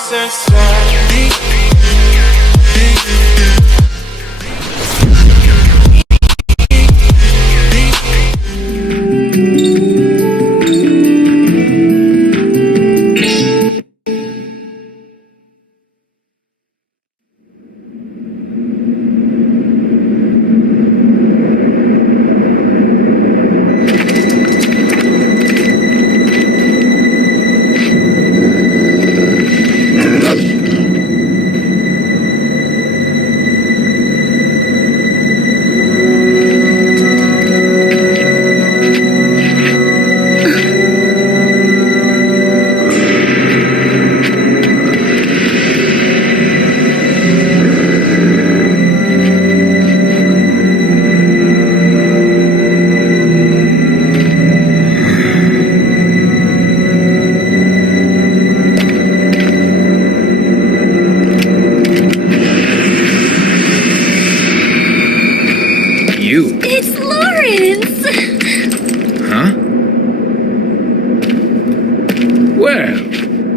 voice inside me.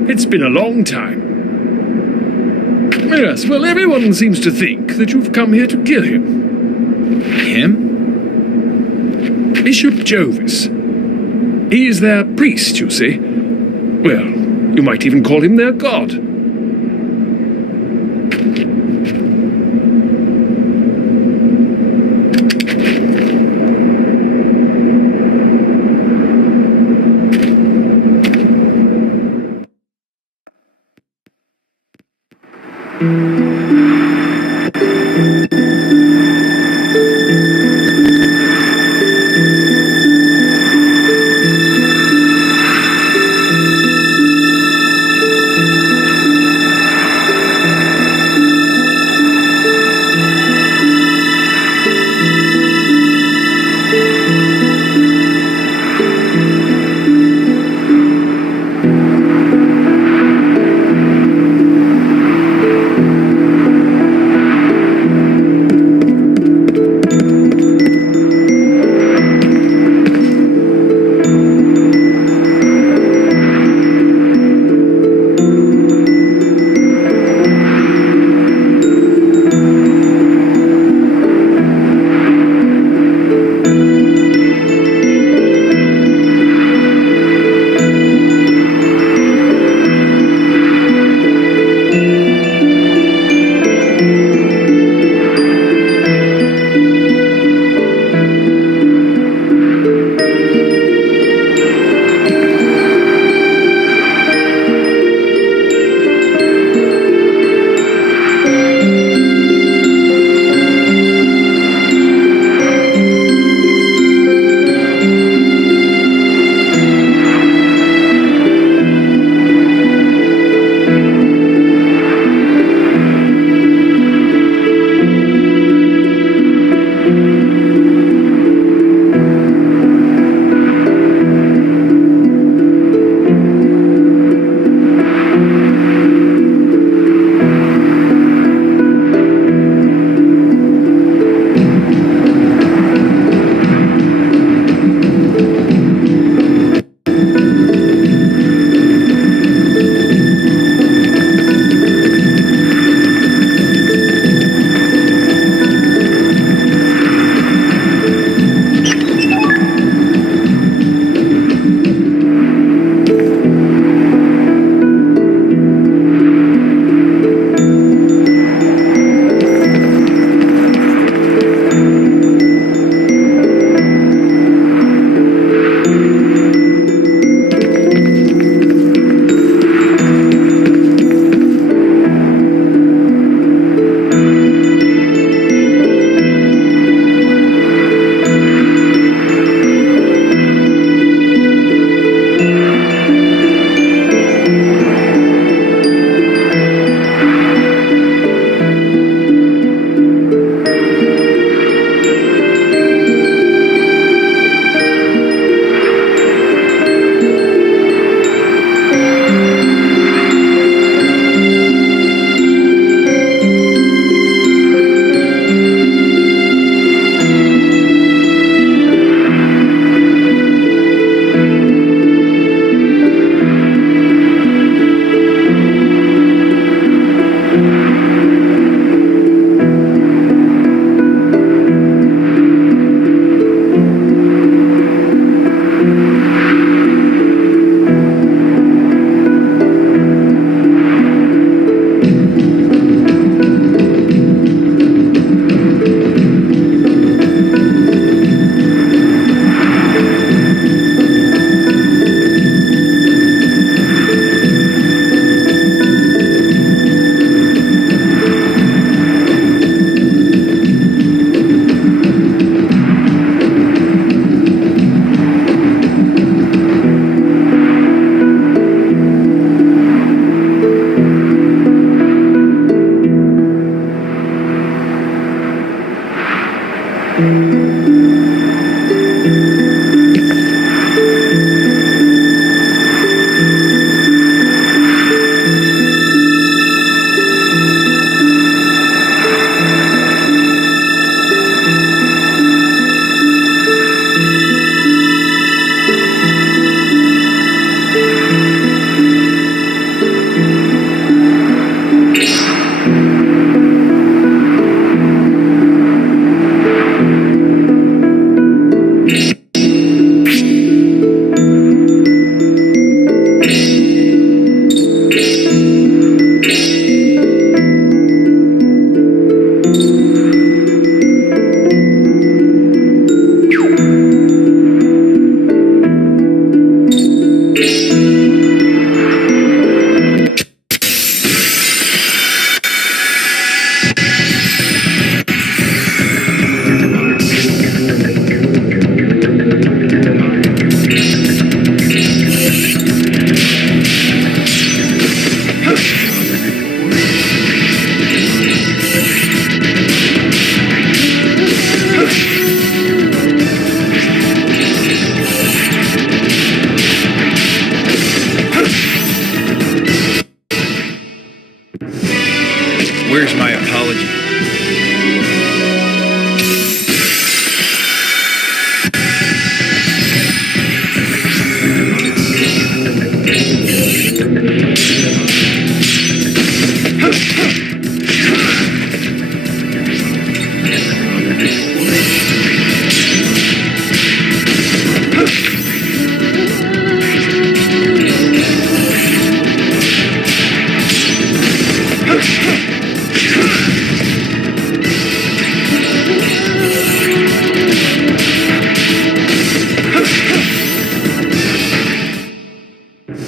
It's been a long time. Yes, well, everyone seems to think that you've come here to kill him. Him? Bishop Jovis. He is their priest, you see. Well, you might even call him their god. Here's my apology.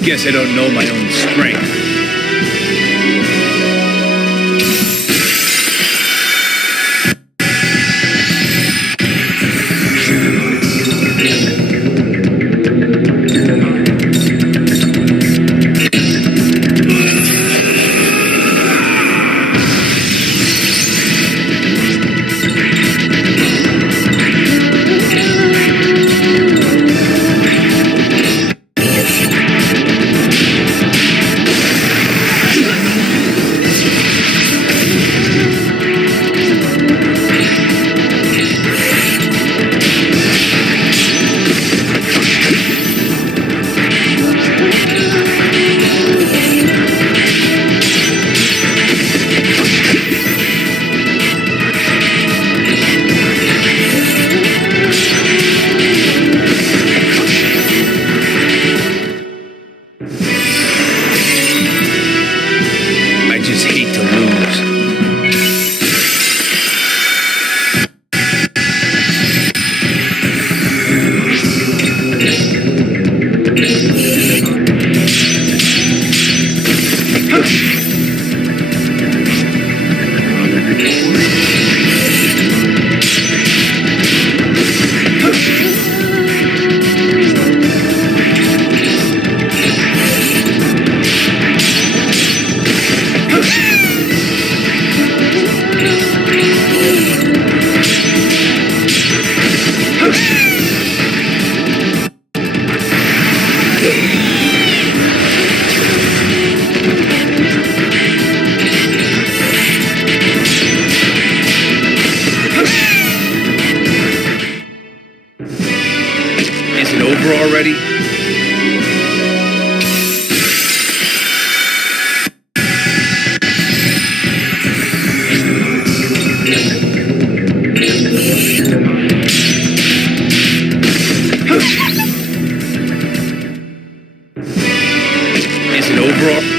Guess I don't know my own strength. Already? Is it over?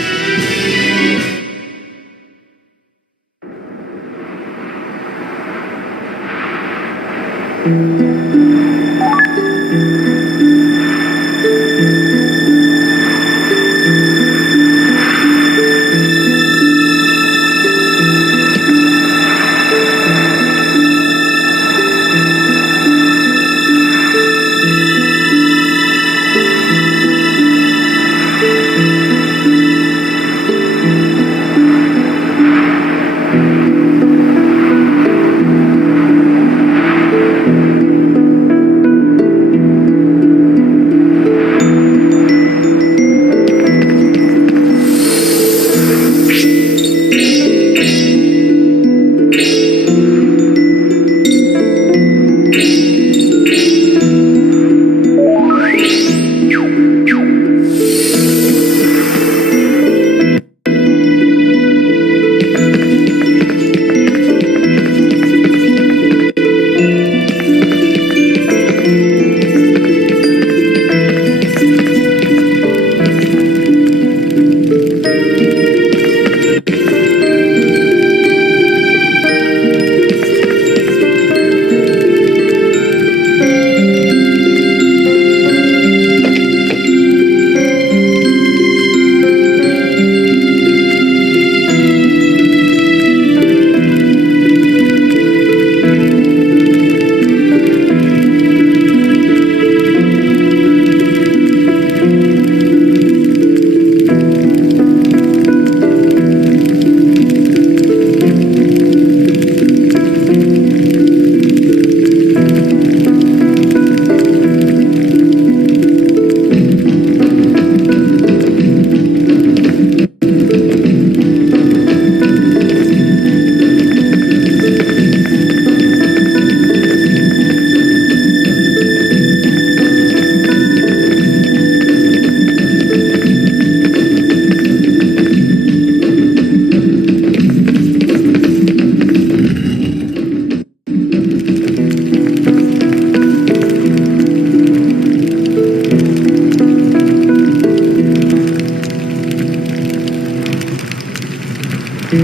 So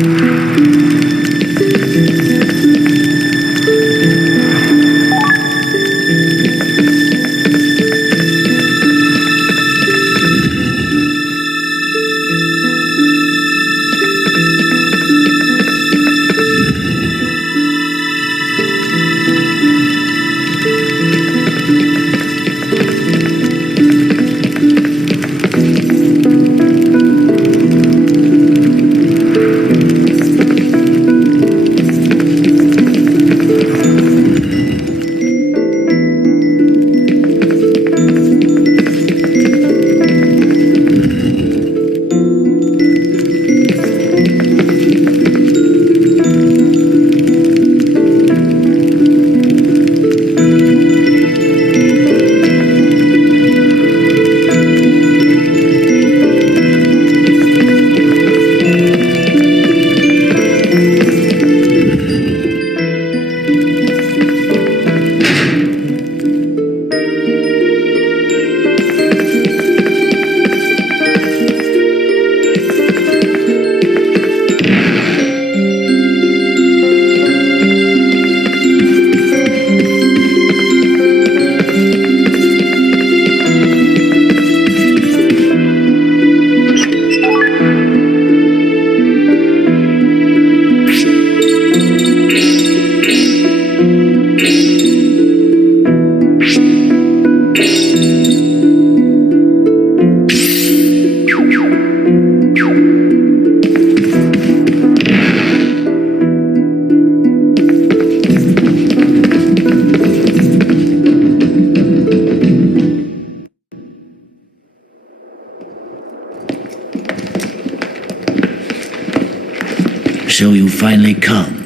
you finally come.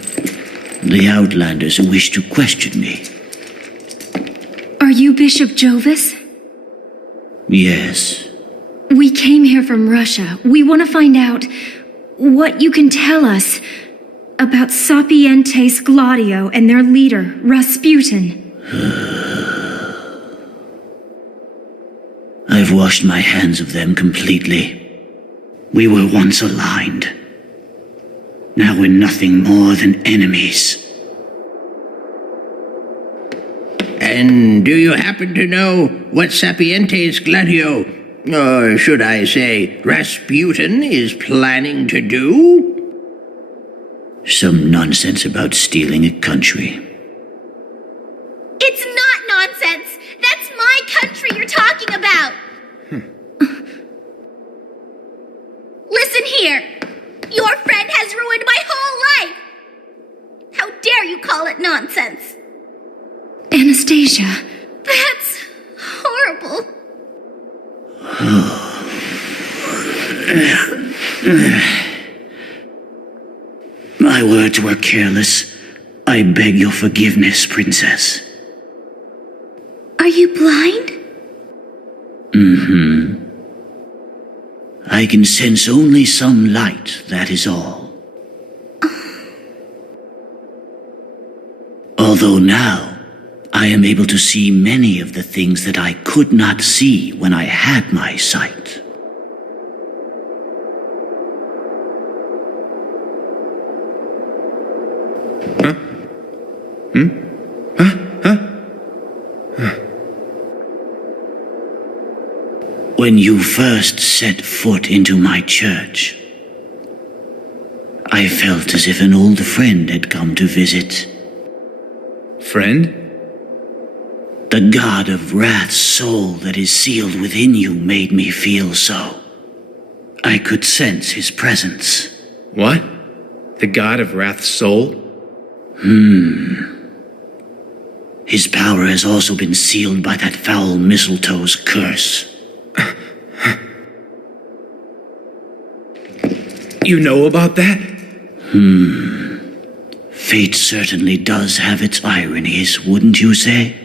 The Outlanders who wish to question me. Are you Bishop Jovis? Yes. We came here from Russia. We want to find out what you can tell us about Sapientes Gladio and their leader, Rasputin. I've washed my hands of them completely. We were once aligned. Now we're nothing more than enemies. And do you happen to know what Sapientes Gladio, or should I say, Rasputin, is planning to do? Some nonsense about stealing a country. It's not nonsense! That's my country you're talking about! Listen here! Your friend has ruined my whole life! How dare you call it nonsense? Anastasia. That's horrible. My words were careless. I beg your forgiveness, Princess. Are you blind? Mm-hmm. I can sense only some light, that is all. Although now, I am able to see many of the things that I could not see when I had my sight. When you first set foot into my church, I felt as if an old friend had come to visit. Friend? The god of wrath's soul that is sealed within you made me feel so. I could sense his presence. What? The god of wrath's soul? His power has also been sealed by that foul mistletoe's curse. You know about that? Fate certainly does have its ironies, wouldn't you say?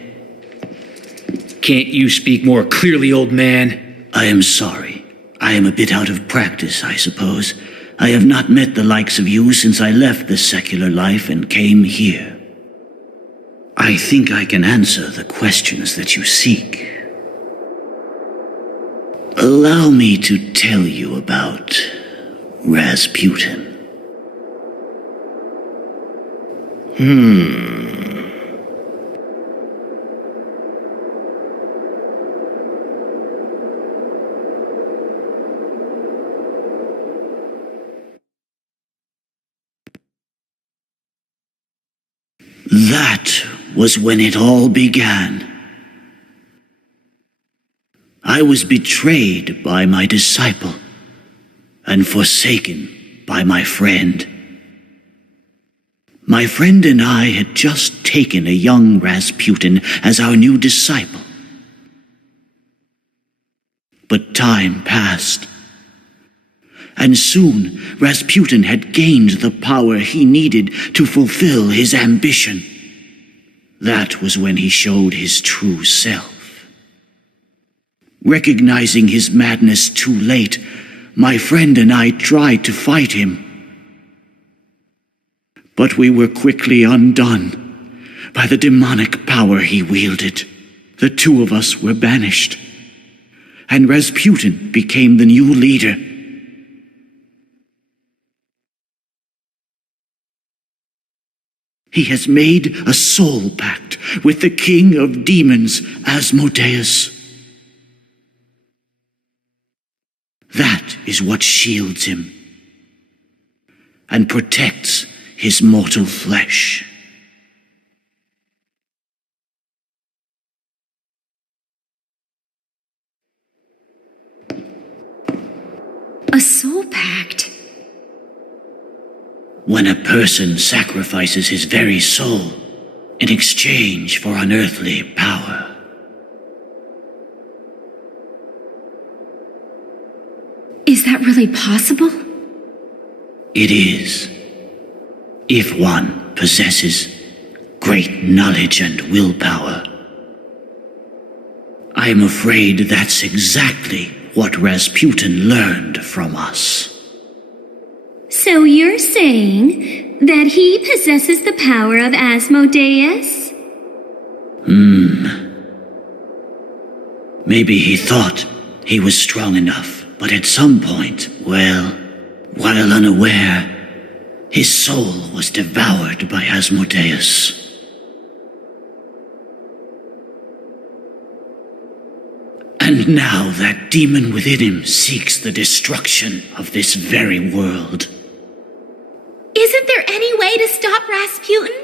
Can't you speak more clearly, old man? I am sorry. I am a bit out of practice, I suppose. I have not met the likes of you since I left the secular life and came here. I think I can answer the questions that you seek. Allow me to tell you about Rasputin. That was when it all began. I was betrayed by my disciple and forsaken by my friend. My friend and I had just taken a young Rasputin as our new disciple. But time passed, and soon Rasputin had gained the power he needed to fulfill his ambition. That was when he showed his true self. Recognizing his madness too late, my friend and I tried to fight him. But we were quickly undone by the demonic power he wielded. The two of us were banished, and Rasputin became the new leader. He has made a soul pact with the king of demons, Asmodeus. That is what shields him and protects his mortal flesh. A soul pact? When a person sacrifices his very soul in exchange for unearthly power. Is that really possible? It is, if one possesses great knowledge and willpower. I am afraid that's exactly what Rasputin learned from us. So you're saying that he possesses the power of Asmodeus? Maybe he thought he was strong enough, but at some point, well, while unaware, his soul was devoured by Asmodeus. And now that demon within him seeks the destruction of this very world. Isn't there any way to stop Rasputin?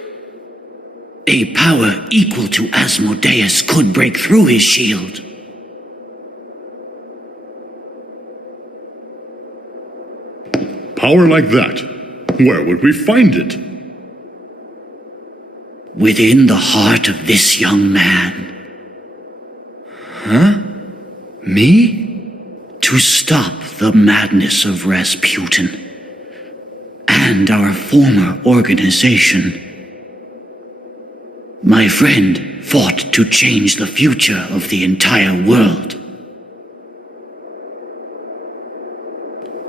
A power equal to Asmodeus could break through his shield. Power like that? Where would we find it? Within the heart of this young man. Me? To stop the madness of Rasputin and our former organization. My friend fought to change the future of the entire world.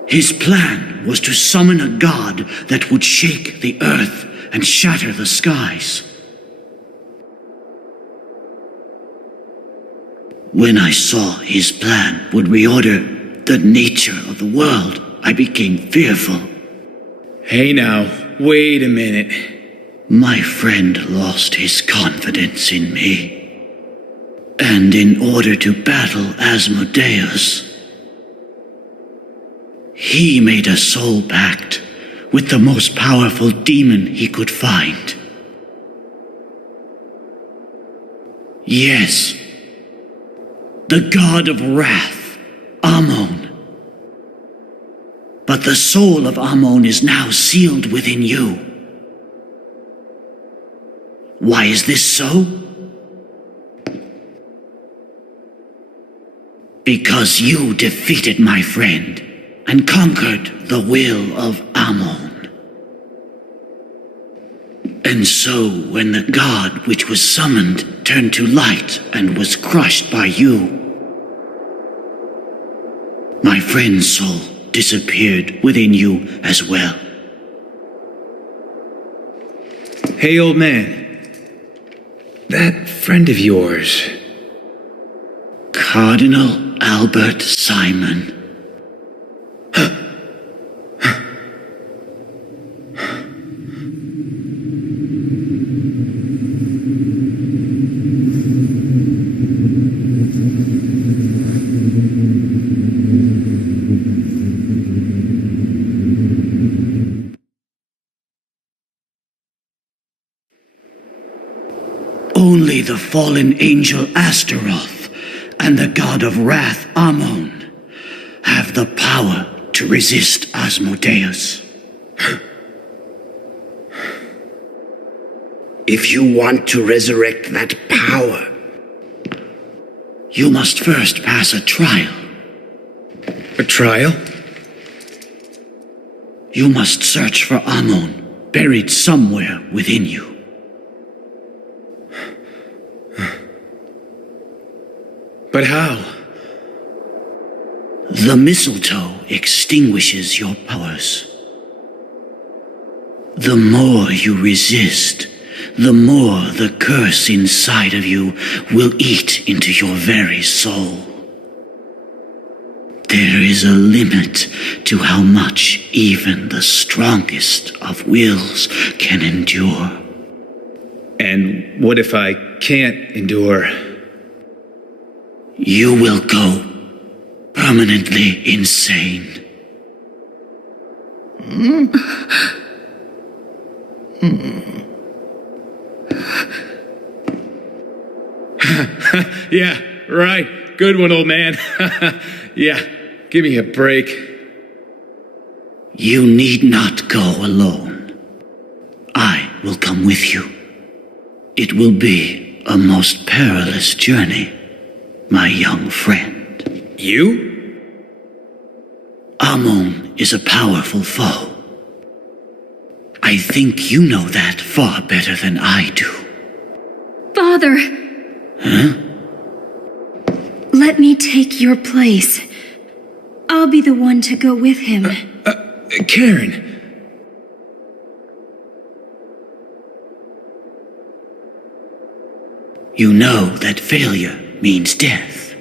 His plan was to summon a god that would shake the earth and shatter the skies. When I saw his plan would reorder the nature of the world, I became fearful. Hey now, wait a minute. My friend lost his confidence in me. And in order to battle Asmodeus, he made a soul pact with the most powerful demon he could find. Yes, the god of wrath, Ammon. But the soul of Ammon is now sealed within you. Why is this so? Because you defeated my friend and conquered the will of Ammon. And so, when the god which was summoned turned to light and was crushed by you, my friend's soul disappeared within you as well. Hey, old man. That friend of yours. Cardinal Albert Simon. only the fallen angel Astaroth and the god of wrath Ammon have the power to resist Asmodeus. If you want to resurrect that power, you must first pass a trial. A trial? You must search for Ammon, buried somewhere within you. But how? The mistletoe extinguishes your powers. The more you resist, the more the curse inside of you will eat into your very soul. There is a limit to how much even the strongest of wills can endure. And what if I can't endure? You will go permanently insane. Yeah, right. Good one, old man. Yeah, give me a break. You need not go alone. I will come with you. It will be a most perilous journey, my young friend. You? Ammon is a powerful foe. I think you know that far better than I do. Father! Huh? Let me take your place. I'll be the one to go with him. Karin. You know that failure means death.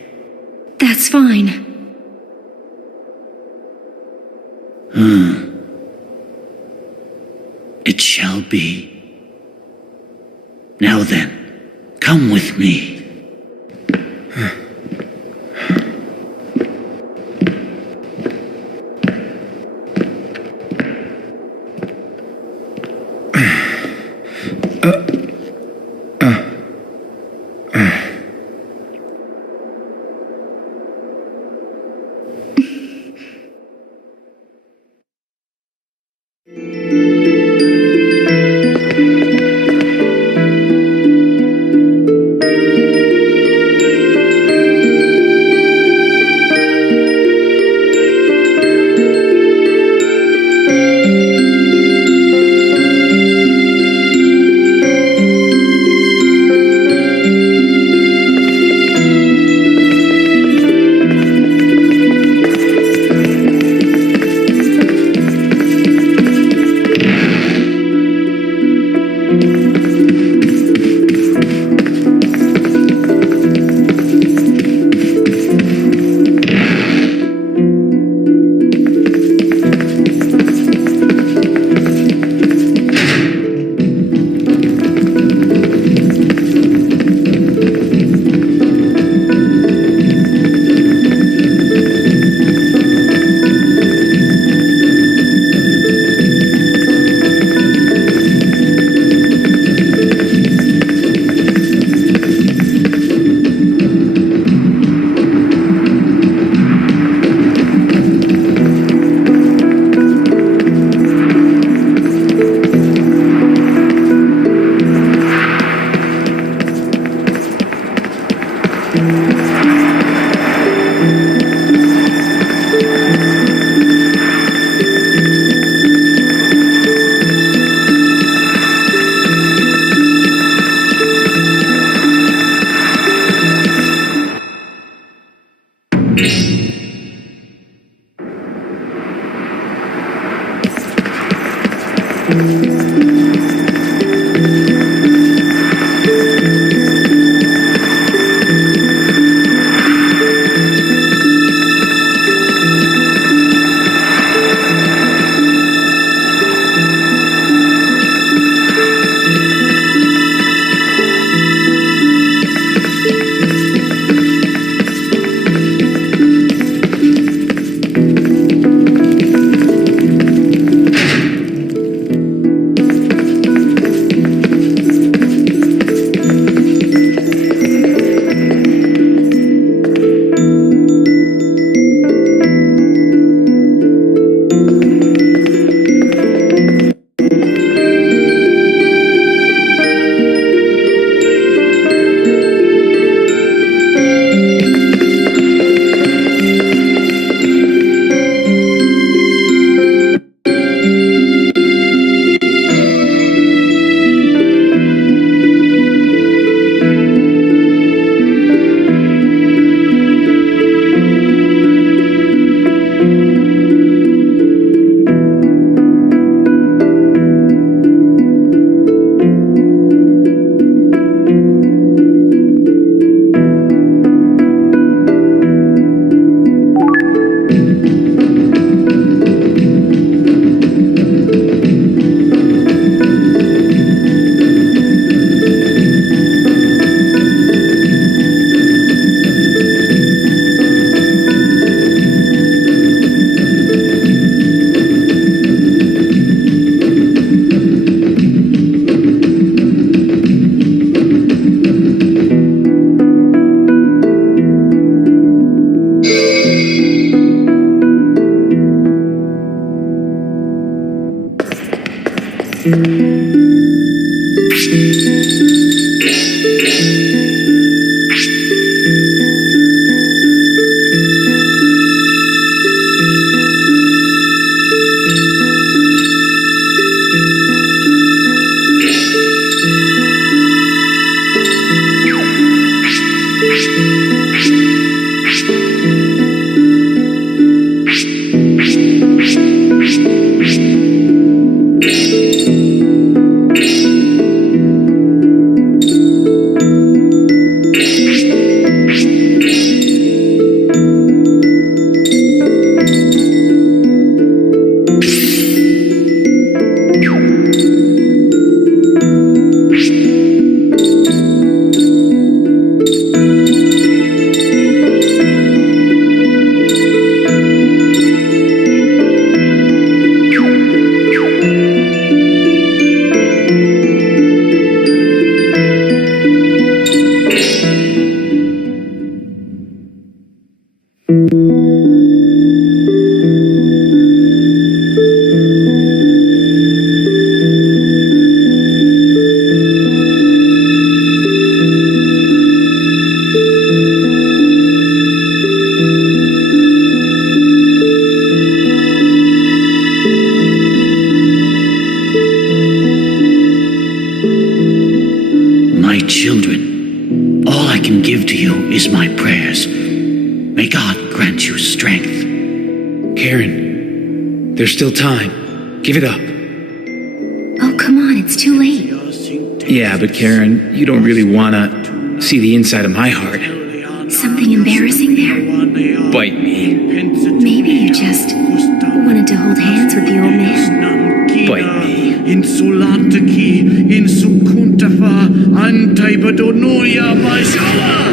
That's fine. It shall be. Now then, come with me. Children, all I can give to you is my prayers. May God grant you strength. Karin, there's still time. Give it up. Oh, come on, it's too late. Yeah, but Karin, you don't really wanna see the inside of my heart. Something embarrassing there? Bite me. Maybe you just wanted to hold hands with the old man. Bite me. Insulateki, insukuntafa, antaibadonoya baishawa!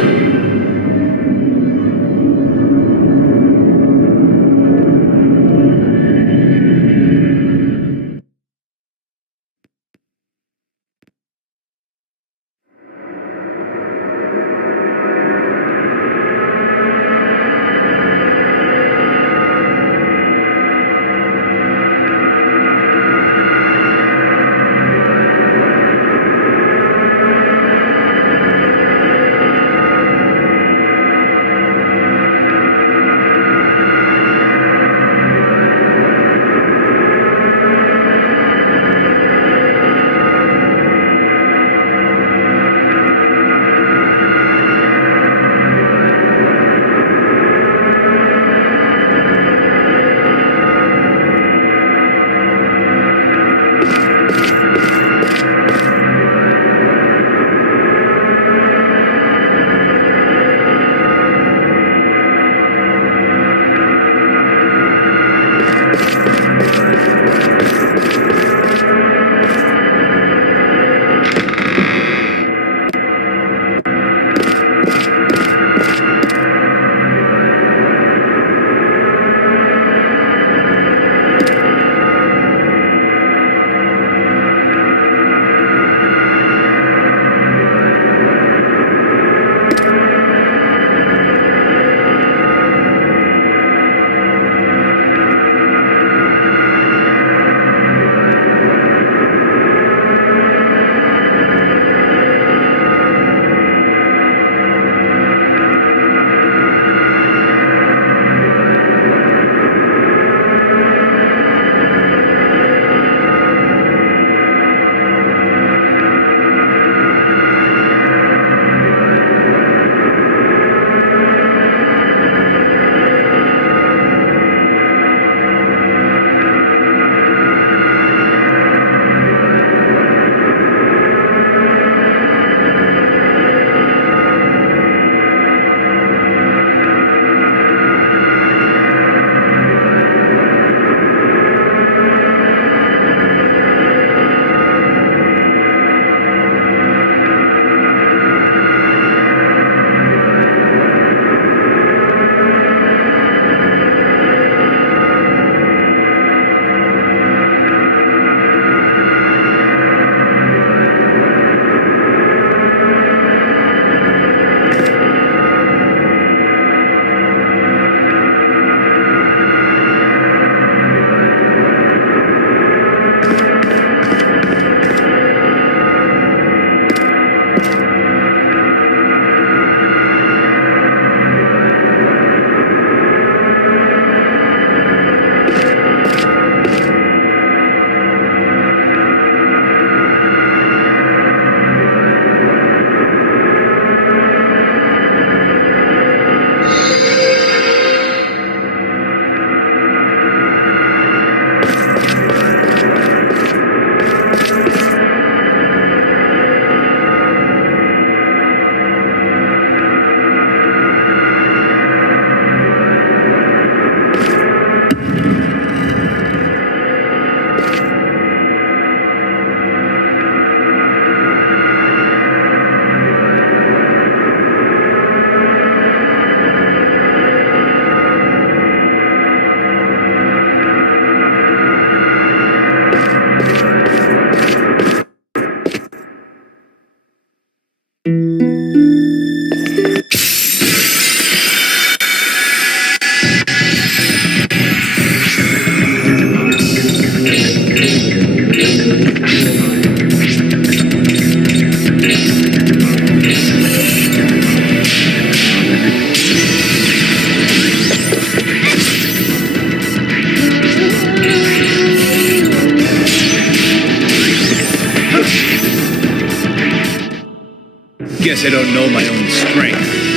Guess I don't know my own strength.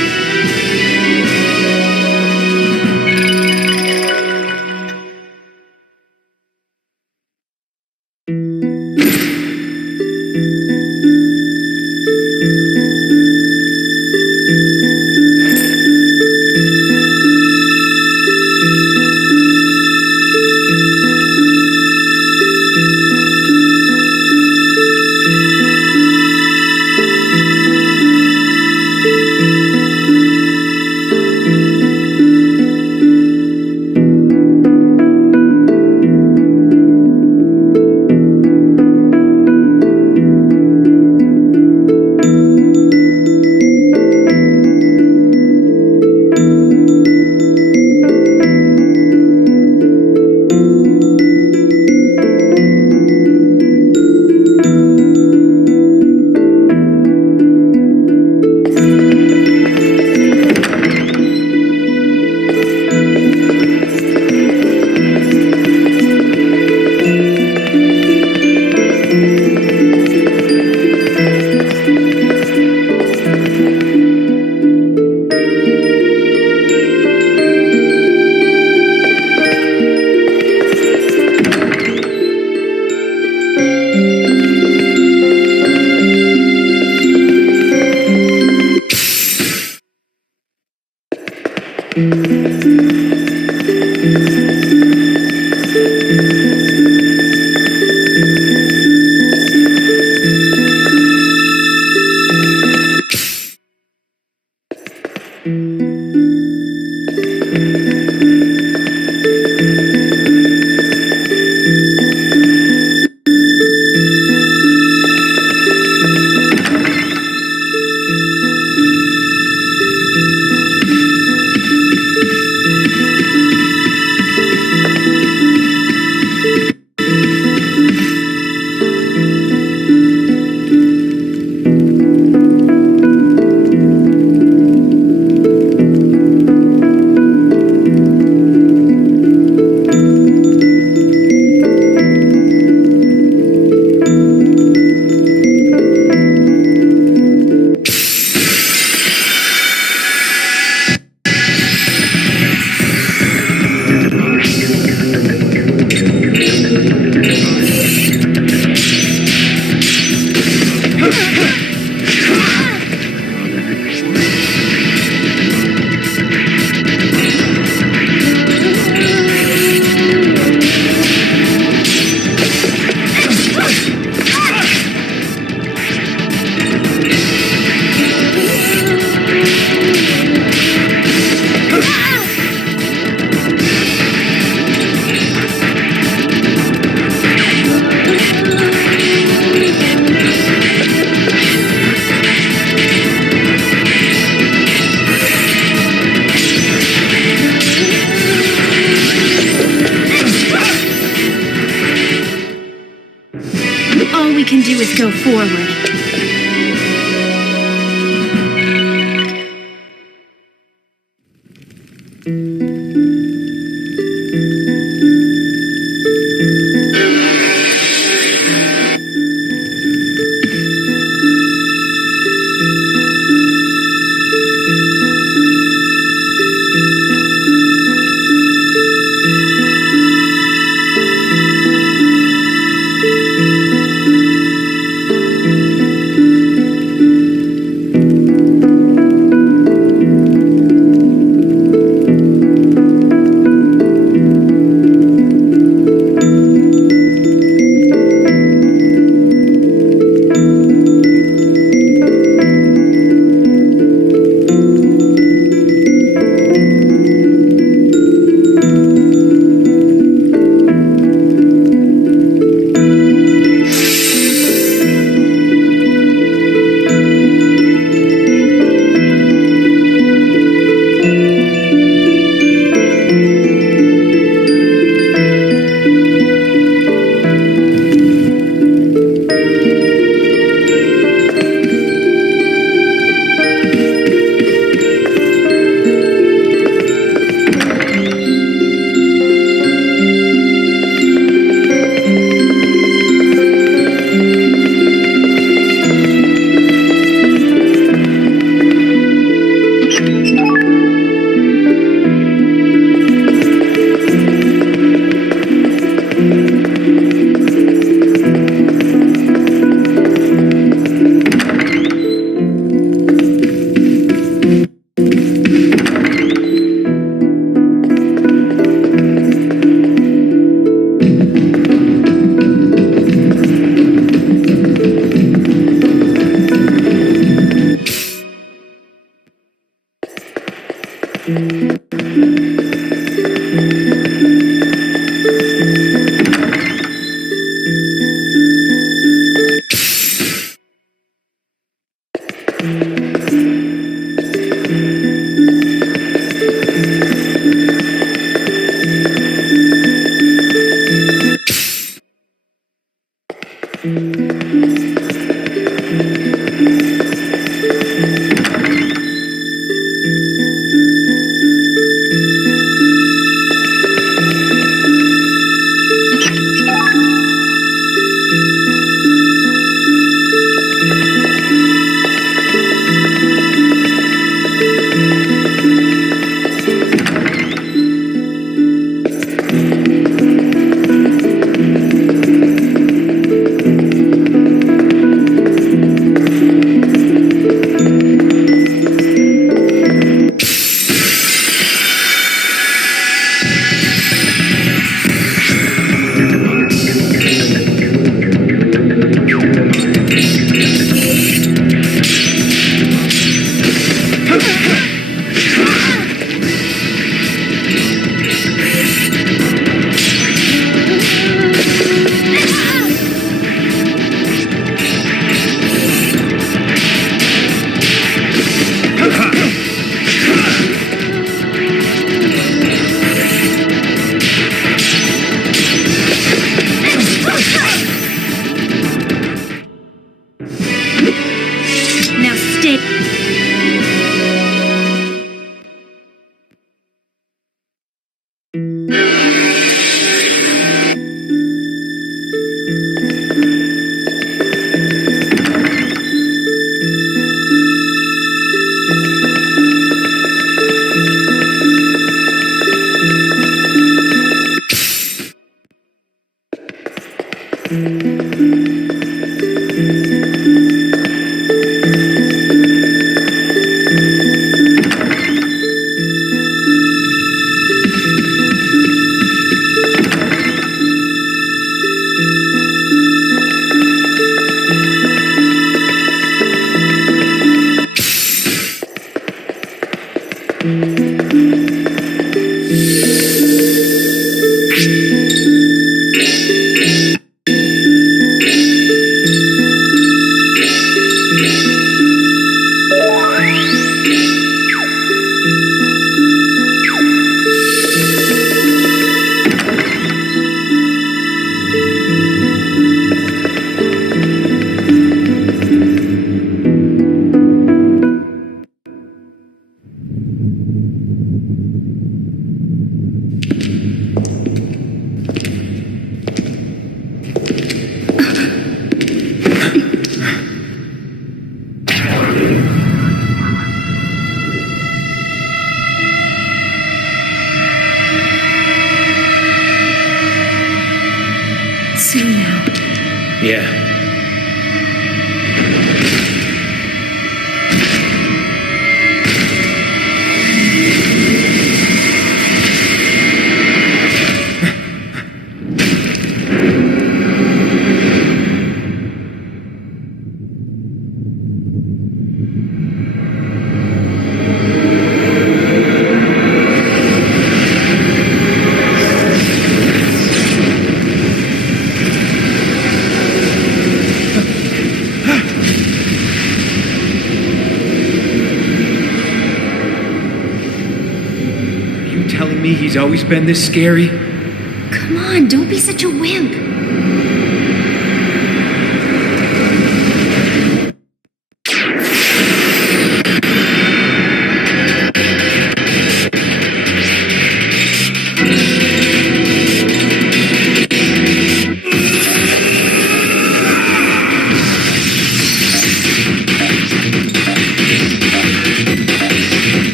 All we can do is go forward. Soon now. Yeah. He's always been this scary? Come on, don't be such a wimp.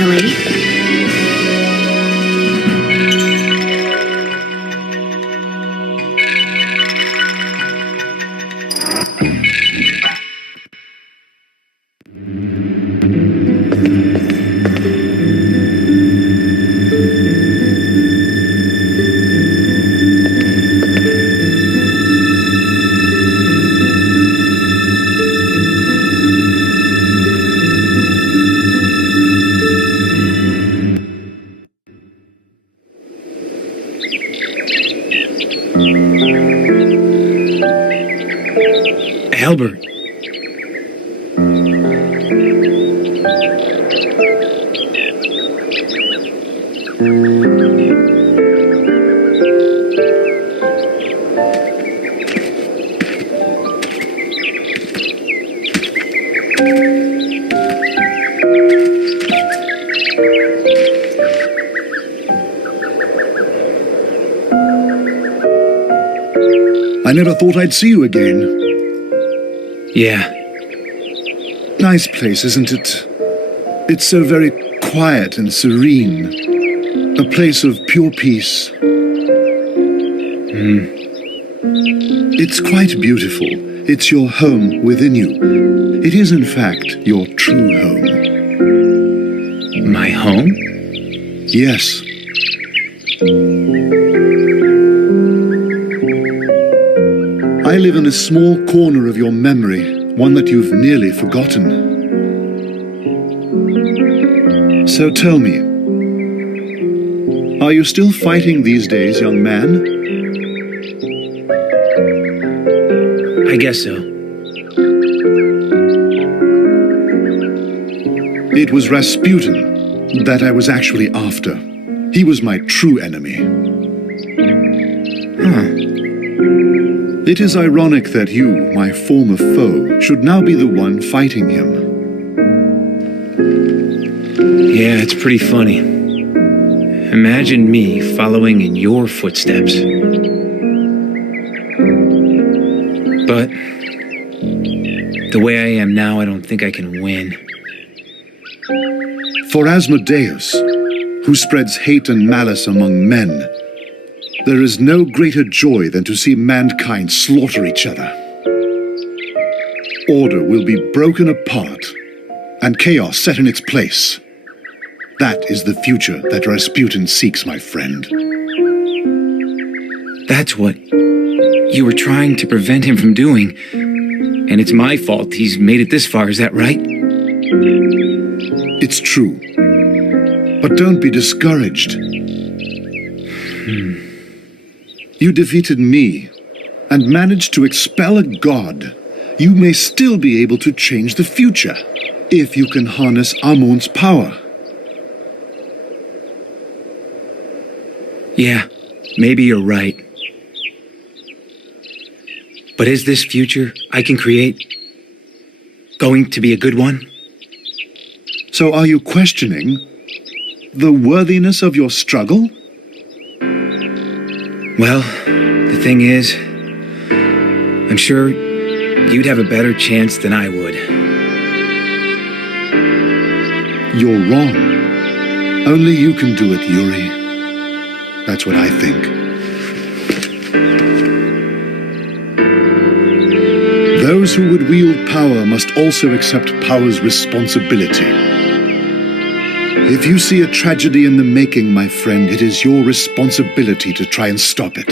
actually. Albert. I never thought I'd see you again. Yeah, Nice place, isn't it? It's so very quiet and serene. A place of pure peace. It's quite beautiful. It's your home within you. It is, in fact, your true home. my home? Yes. I live in a small corner of your memory, one that you've nearly forgotten. So tell me, are you still fighting these days, young man? I guess so. It was Rasputin that I was actually after. He was my true enemy. It is ironic that you, my former foe, should now be the one fighting him. Yeah, it's pretty funny. Imagine me following in your footsteps. But the way I am now, I don't think I can win. For Asmodeus, who spreads hate and malice among men, there is no greater joy than to see mankind slaughter each other. Order will be broken apart, and chaos set in its place. That is the future that Rasputin seeks, my friend. That's what you were trying to prevent him from doing. And it's my fault he's made it this far, is that right? It's true. But don't be discouraged. You defeated me and managed to expel a god. You may still be able to change the future if you can harness Amon's power. Yeah, maybe you're right. But is this future I can create going to be a good one? So are you questioning the worthiness of your struggle? Well, the thing is, I'm sure you'd have a better chance than I would. You're wrong. Only you can do it, Yuri. That's what I think. Those who would wield power must also accept power's responsibility. If you see a tragedy in the making, my friend, it is your responsibility to try and stop it.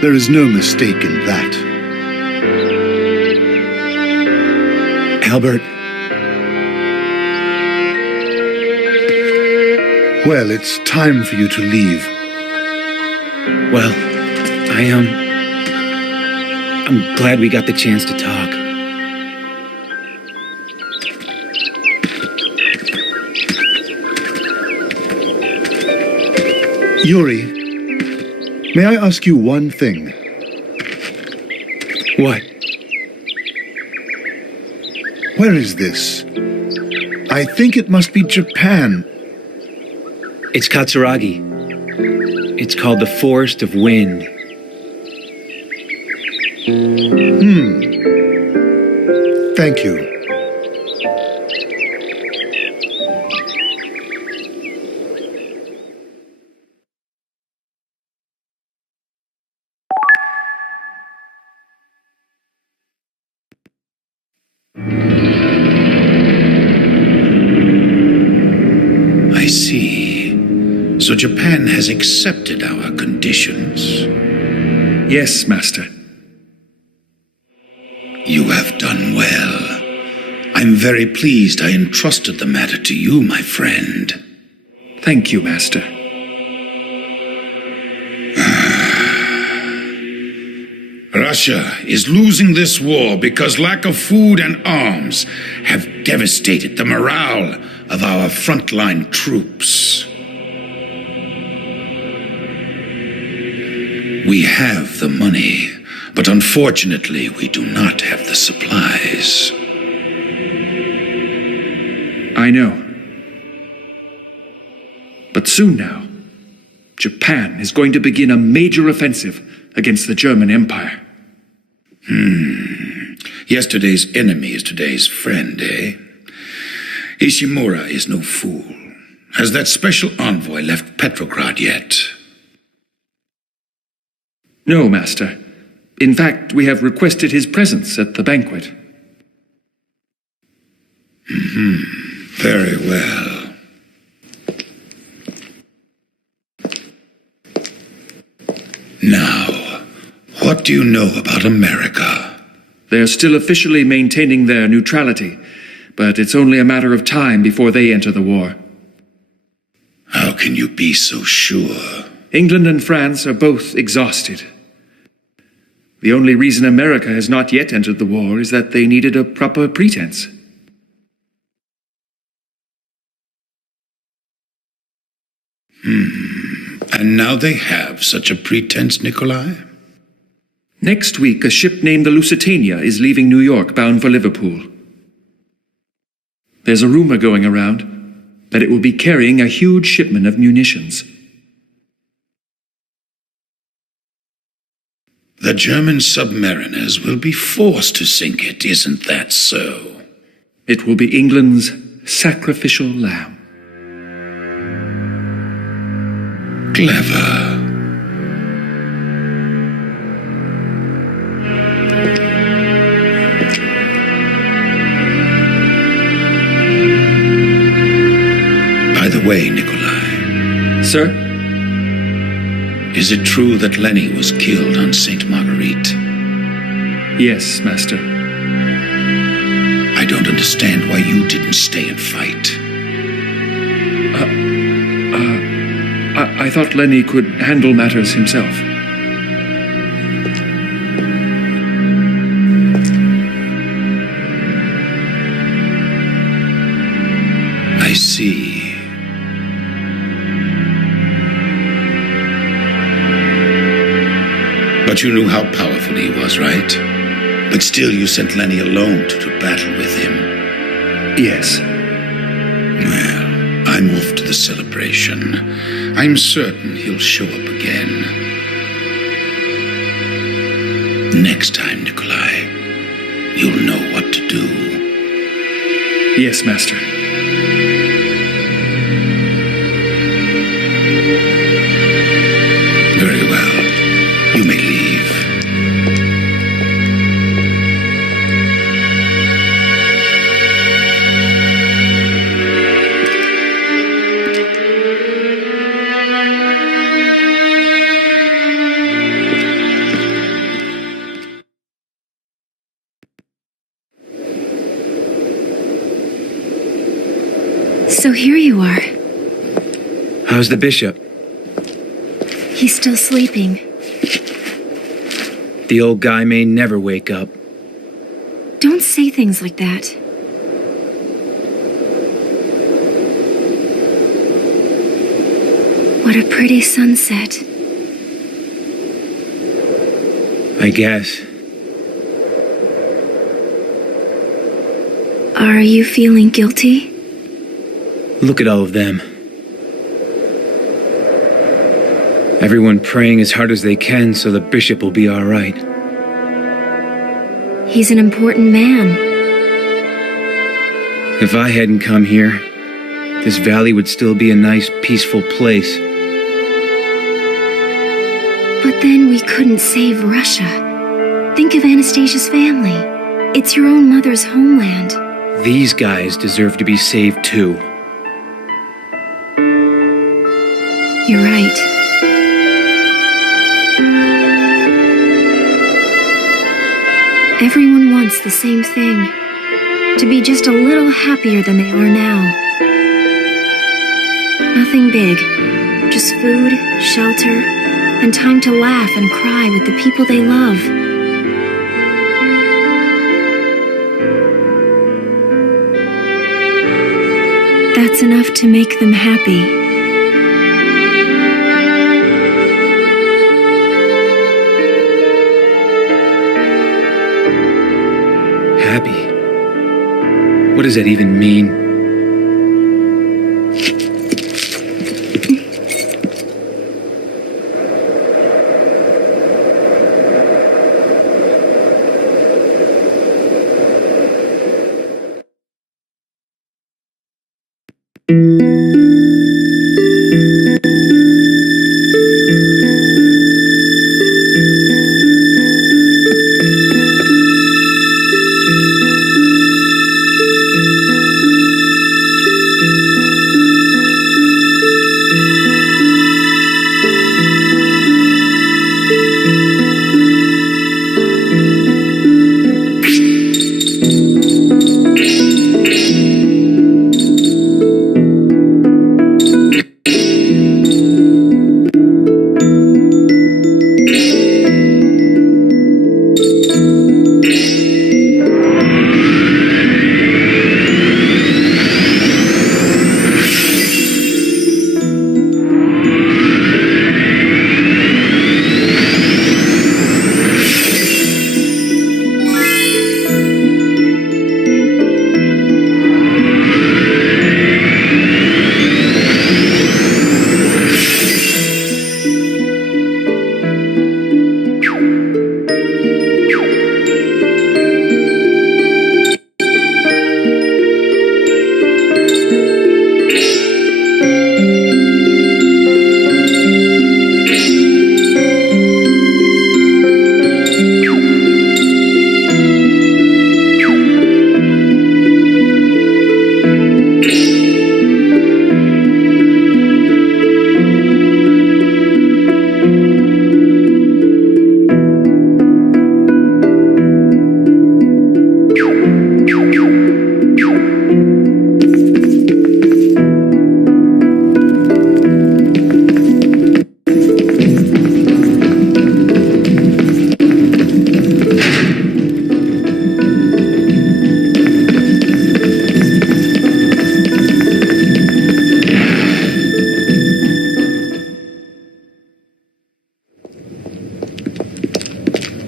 There is no mistake in that. Albert. Well, it's time for you to leave. Well, I'm glad we got the chance to talk. Yuri, may I ask you one thing? What? Where is this? I think it must be Japan. It's Katsuragi. It's called the Forest of Wind. Thank you. I see. So Japan has accepted our conditions. Yes, Master. You have done well. I'm very pleased I entrusted the matter to you, my friend. Thank you, Master. Russia is losing this war because lack of food and arms have devastated the morale of our frontline troops. We have the money, but unfortunately we do not have the supplies. I know. But soon now, Japan is going to begin a major offensive against the German Empire. Yesterday's enemy is today's friend, eh? Ishimura is no fool. Has that special envoy left Petrograd yet? No, Master. In fact, we have requested his presence at the banquet. Very well. Now, what do you know about America? They're still officially maintaining their neutrality, but it's only a matter of time before they enter the war. How can you be so sure? England and France are both exhausted. The only reason America has not yet entered the war is that they needed a proper pretense. And now they have such a pretense, Nikolai? Next week, a ship named the Lusitania is leaving New York bound for Liverpool. There's a rumor going around that it will be carrying a huge shipment of munitions. The German submariners will be forced to sink it, isn't that so? It will be England's sacrificial lamb. Clever. By the way, Nikolai. Sir? Is it true that Lenny was killed on St. Marguerite? Yes, Master. I don't understand why you didn't stay and fight. I thought Lenny could handle matters himself. I see. But you knew how powerful he was, right? But still you sent Lenny alone to do battle with him. Yes. Well, I'm off to the celebration. I'm certain he'll show up again. Next time, Nikolai, you'll know what to do. Yes, Master. Very well. You may leave. So here you are. How's the bishop? He's still sleeping. The old guy may never wake up. Don't say things like that. What a pretty sunset. I guess. Are you feeling guilty? Look at all of them. Everyone praying as hard as they can so the bishop will be all right. He's an important man. If I hadn't come here, this valley would still be a nice, peaceful place. But then we couldn't save Russia. Think of Anastasia's family. It's your own mother's homeland. These guys deserve to be saved too. You're right. Everyone wants the same thing. To be just a little happier than they are now. Nothing big. Just food, shelter, and time to laugh and cry with the people they love. That's enough to make them happy. Happy? What does that even mean?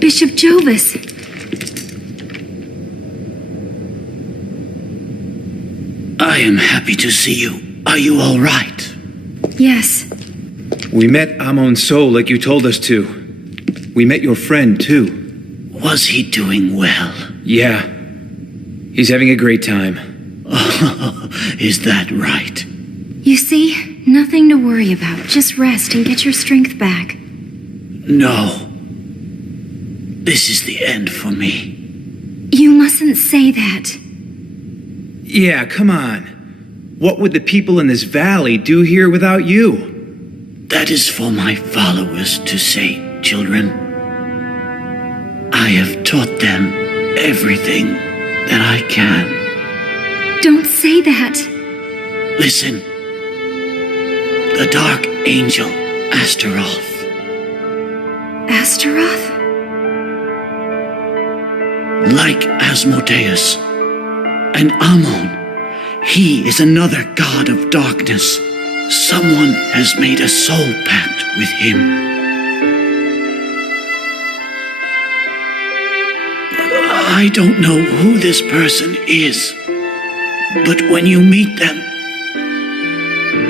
Bishop Jovis. I am happy to see you. Are you all right? Yes. We met Amon So like you told us to. We met your friend, too. Was he doing well? Yeah. He's having a great time. Oh, is that right? You see, nothing to worry about. Just rest and get your strength back. No. This is the end for me. You mustn't say that. Yeah, come on. What would the people in this valley do here without you? That is for my followers to say, children. I have taught them everything that I can. Don't say that. Listen. The Dark Angel, Astaroth. Astaroth? Like Asmodeus and Amon, he is another god of darkness. Someone has made a soul pact with him. I don't know who this person is, but when you meet them,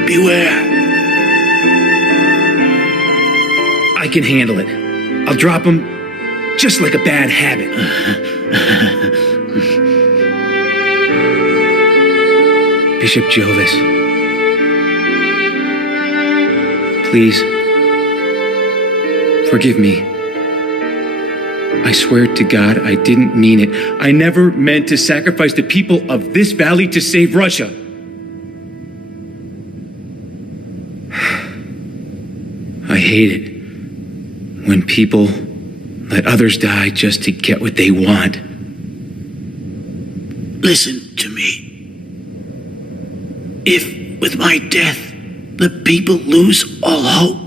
beware. I can handle it. I'll drop him just like a bad habit. Bishop Jovis. Please. Forgive me. I swear to God I didn't mean it. I never meant to sacrifice the people of this valley to save Russia. I hate it when people let others die just to get what they want. Listen to me. If, with my death, the people lose all hope,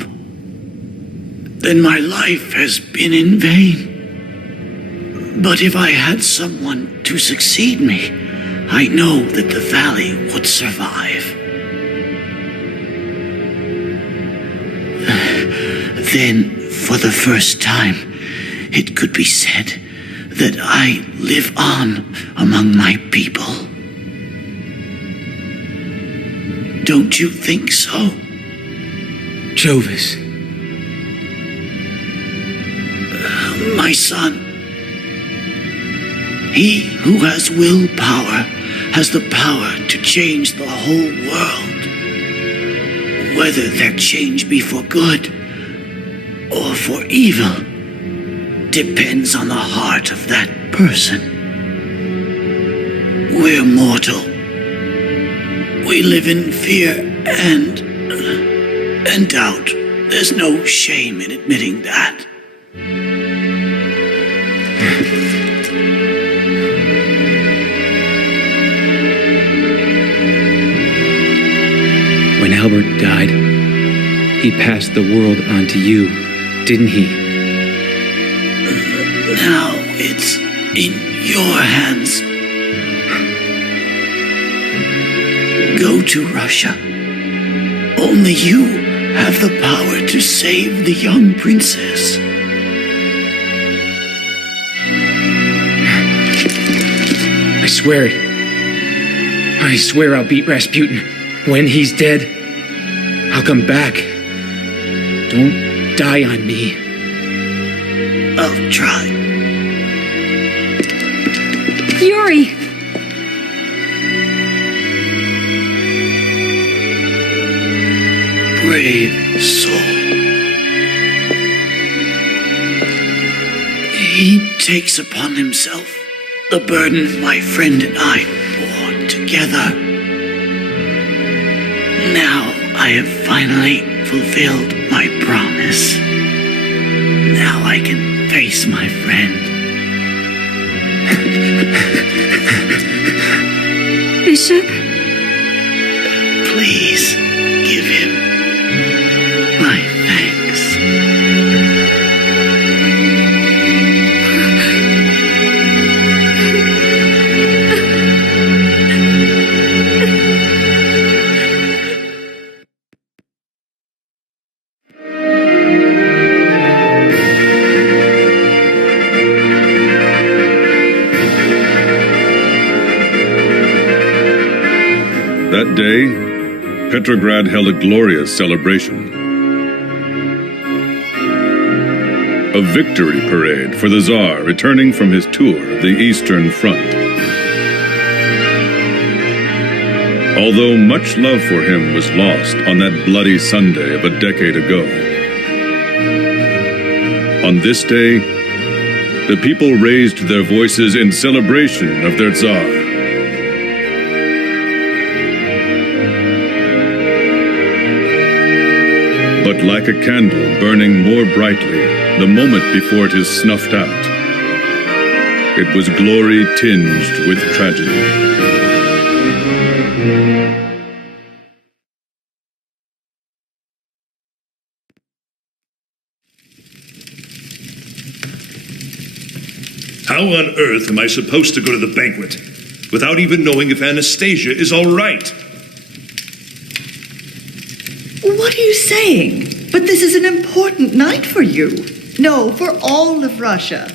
then my life has been in vain. But if I had someone to succeed me, I know that the valley would survive. Then, for the first time, it could be said that I live on among my people. Don't you think so? Jovis. My son. He who has willpower has the power to change the whole world. Whether that change be for good or for evil depends on the heart of that person. We're mortal. We live in fear and doubt. There's no shame in admitting that. When Albert died, he passed the world on to you, didn't he? Now it's in your hands. Go to Russia. Only you have the power to save the young princess. I swear it. I swear I'll beat Rasputin. When he's dead, I'll come back. Don't die on me. I'll try. Yuri! Brave soul. He takes upon himself the burden my friend and I bore together. Now I have finally fulfilled my promise. Now I can face my friend. Bishop? Please give him my thanks. That day, Petrograd held a glorious celebration. A victory parade for the Tsar returning from his tour of the Eastern Front. Although much love for him was lost on that bloody Sunday of a decade ago, on this day, the people raised their voices in celebration of their Tsar. But like a candle burning more brightly the moment before it is snuffed out, it was glory tinged with tragedy. How on earth am I supposed to go to the banquet without even knowing if Anastasia is all right? What are you saying? But this is an important night for you. No, for all of Russia.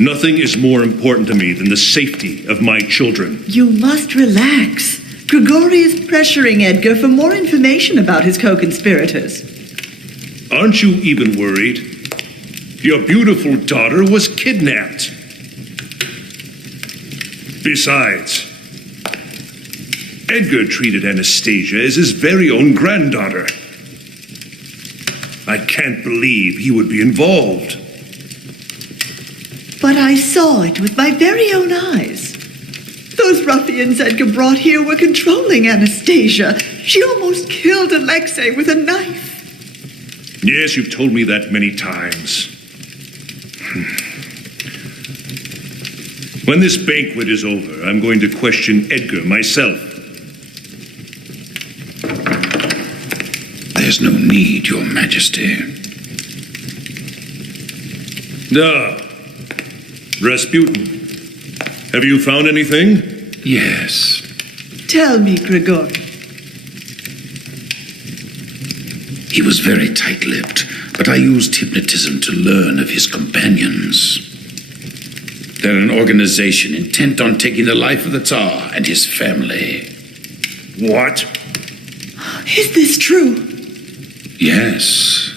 Nothing is more important to me than the safety of my children. You must relax. Grigory is pressuring Edgar for more information about his co-conspirators. Aren't you even worried? Your beautiful daughter was kidnapped. Besides, Edgar treated Anastasia as his very own granddaughter. I can't believe he would be involved. But I saw it with my very own eyes. Those ruffians Edgar brought here were controlling Anastasia. She almost killed Alexei with a knife. Yes, you've told me that many times. When this banquet is over, I'm going to question Edgar myself. There's no need, Your Majesty. Rasputin. Have you found anything? Yes. Tell me, Grigori. He was very tight-lipped, but I used hypnotism to learn of his companions. They're an organization intent on taking the life of the Tsar and his family. What? Is this true? Yes.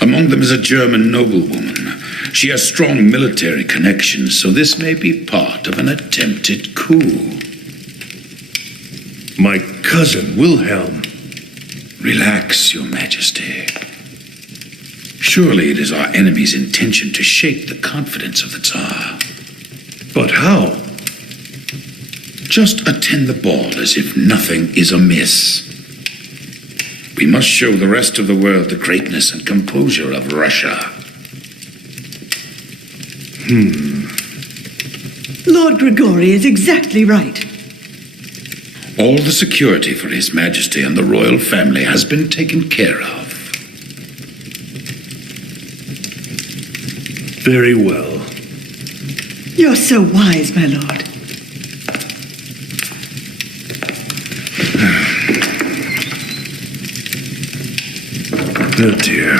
Among them is a German noblewoman. She has strong military connections, so this may be part of an attempted coup. My cousin, Wilhelm. Relax, Your Majesty. Surely it is our enemy's intention to shake the confidence of the Tsar. But how? Just attend the ball as if nothing is amiss. We must show the rest of the world the greatness and composure of Russia. Lord Grigori is exactly right. All the security for His Majesty and the royal family has been taken care of. Very well. You're so wise, my lord. Oh, dear.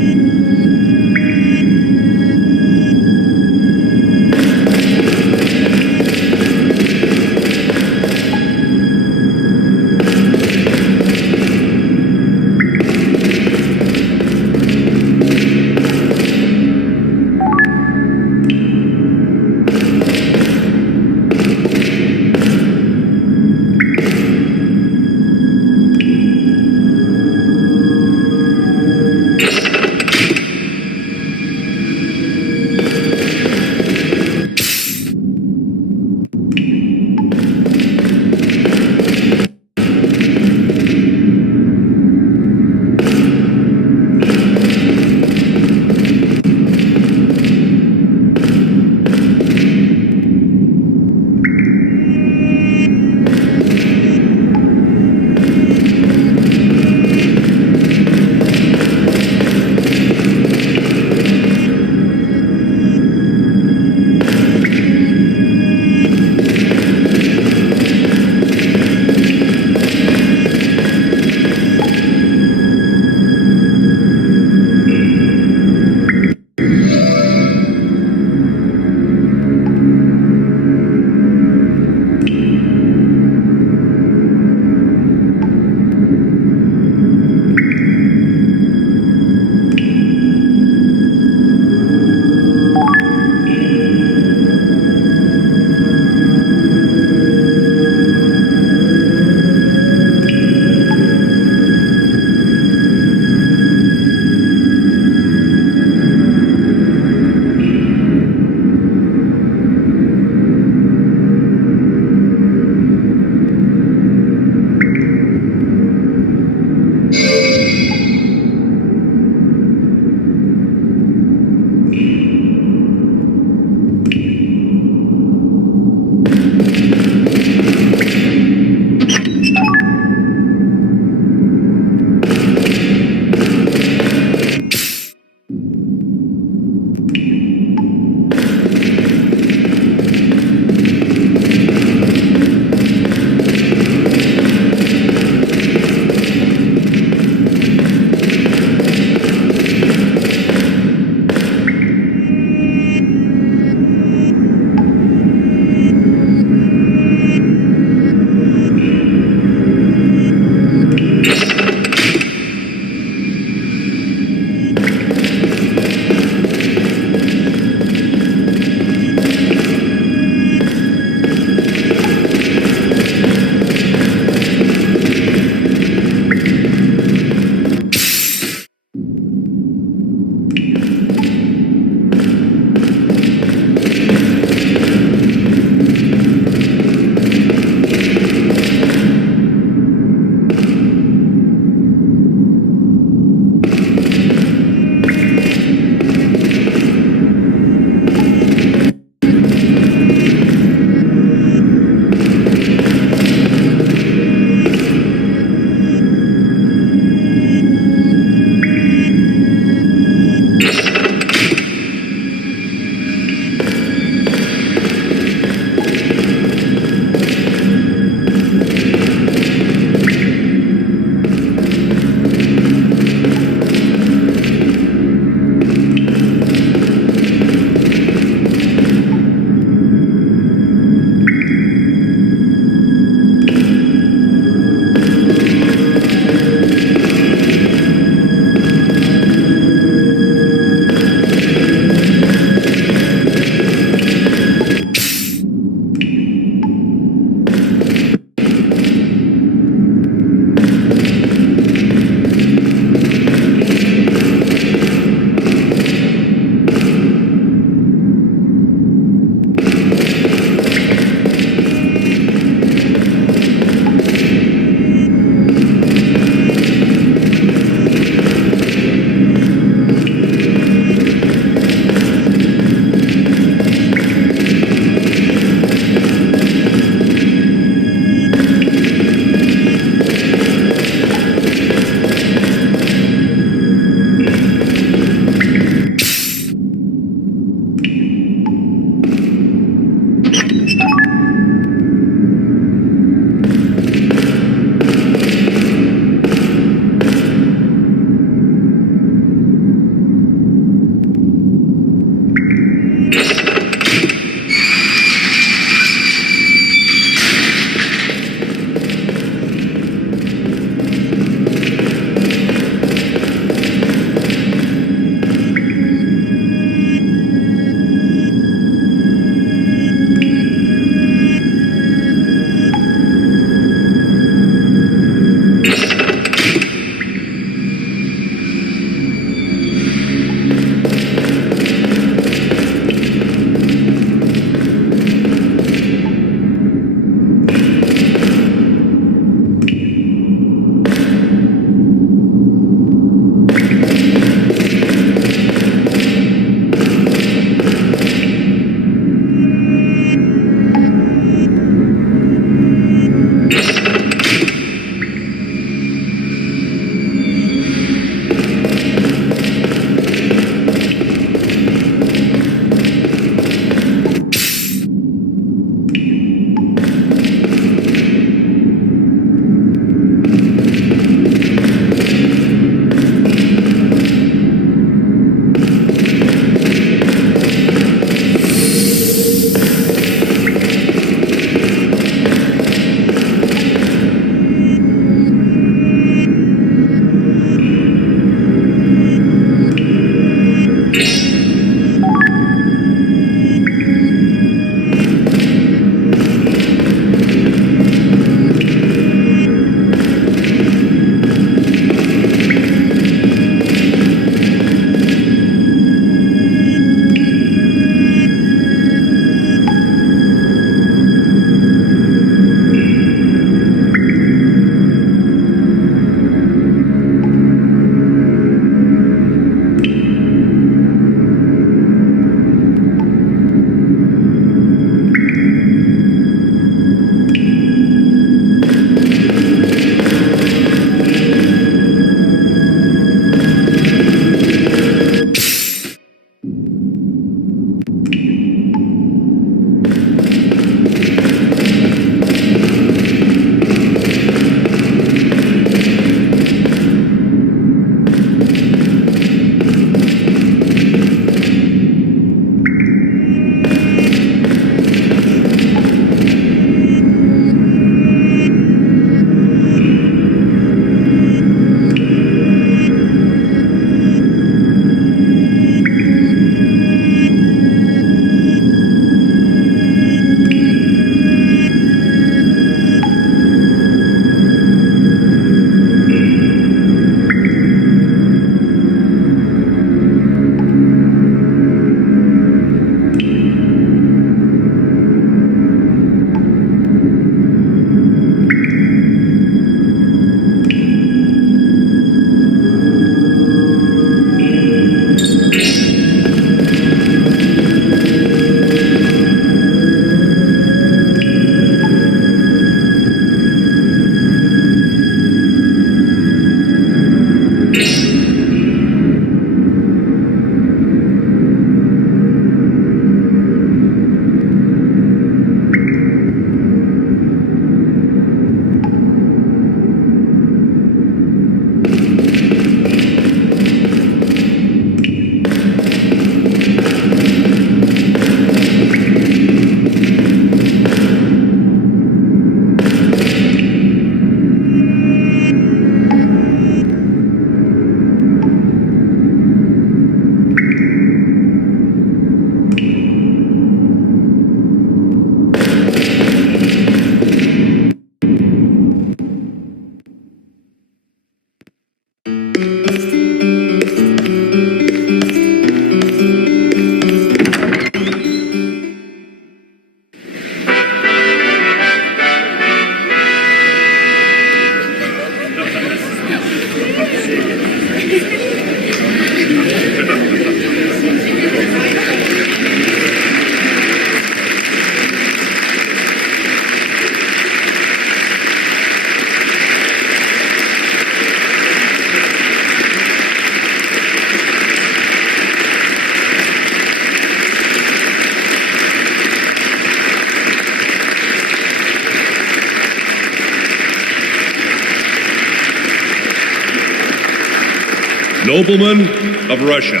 Noblemen of Russia,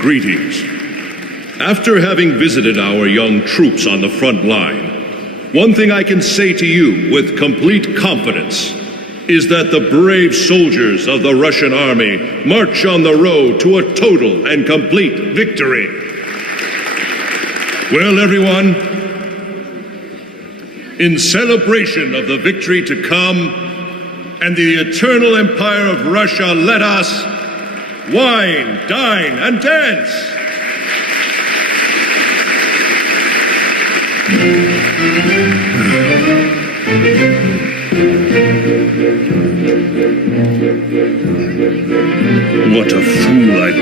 greetings. After having visited our young troops on the front line, one thing I can say to you with complete confidence is that the brave soldiers of the Russian army march on the road to a total and complete victory. Well, everyone, in celebration of the victory to come and the eternal empire of Russia, let us wine, dine, and dance. What a fool I've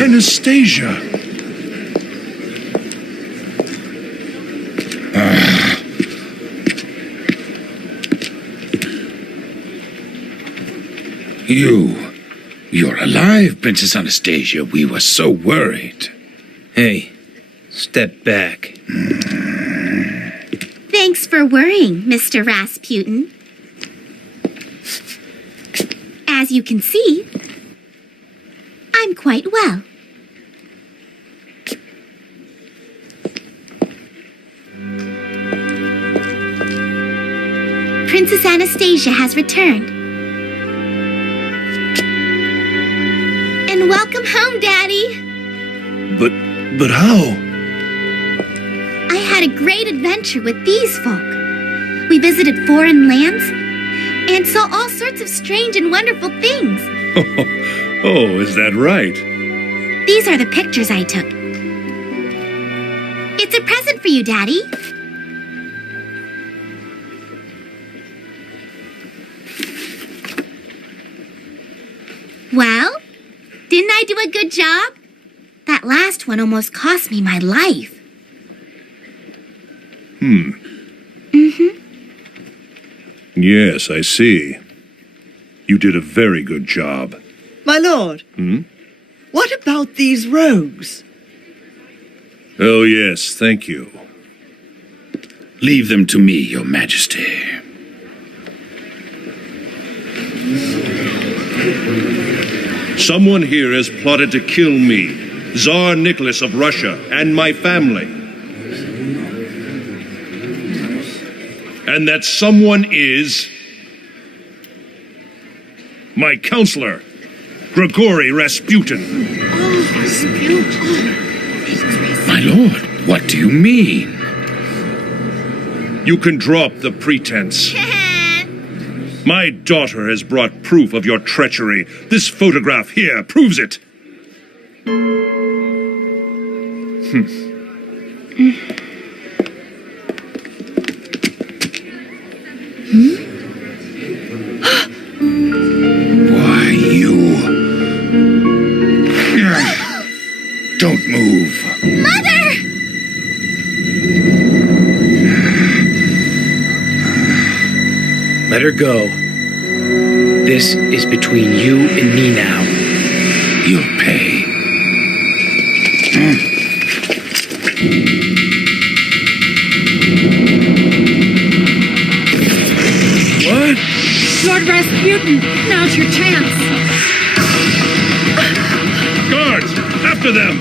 Anastasia! You're alive, Princess Anastasia. We were so worried. Hey, step back. Thanks for worrying, Mr. Rasputin. As you can see, I'm quite well. Princess Anastasia has returned. And welcome home, Daddy. But how? I had a great adventure with these folk. We visited foreign lands and saw all sorts of strange and wonderful things. Oh, is that right? These are the pictures I took. It's a present for you, Daddy. Well, didn't I do a good job? That last one almost cost me my life. Yes, I see. You did a very good job. My lord. What about these robes? Oh, yes, thank you. Leave them to me, Your Majesty. Someone here has plotted to kill me, Tsar Nicholas of Russia, and my family. And that someone is my counselor, Grigory Rasputin. My lord, what do you mean? You can drop the pretense. My daughter has brought proof of your treachery. This photograph here proves it. Why, her go. This is between you and me now. You'll pay. What? Lord Rasputin, now's your chance. Guards, after them!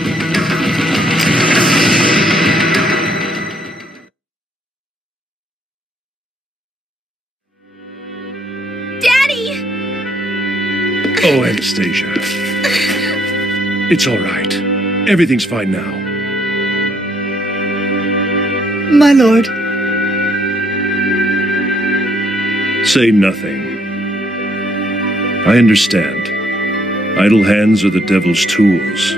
Daddy! Oh, Anastasia. It's all right. Everything's fine now. My lord. Say nothing. I understand. Idle hands are the devil's tools.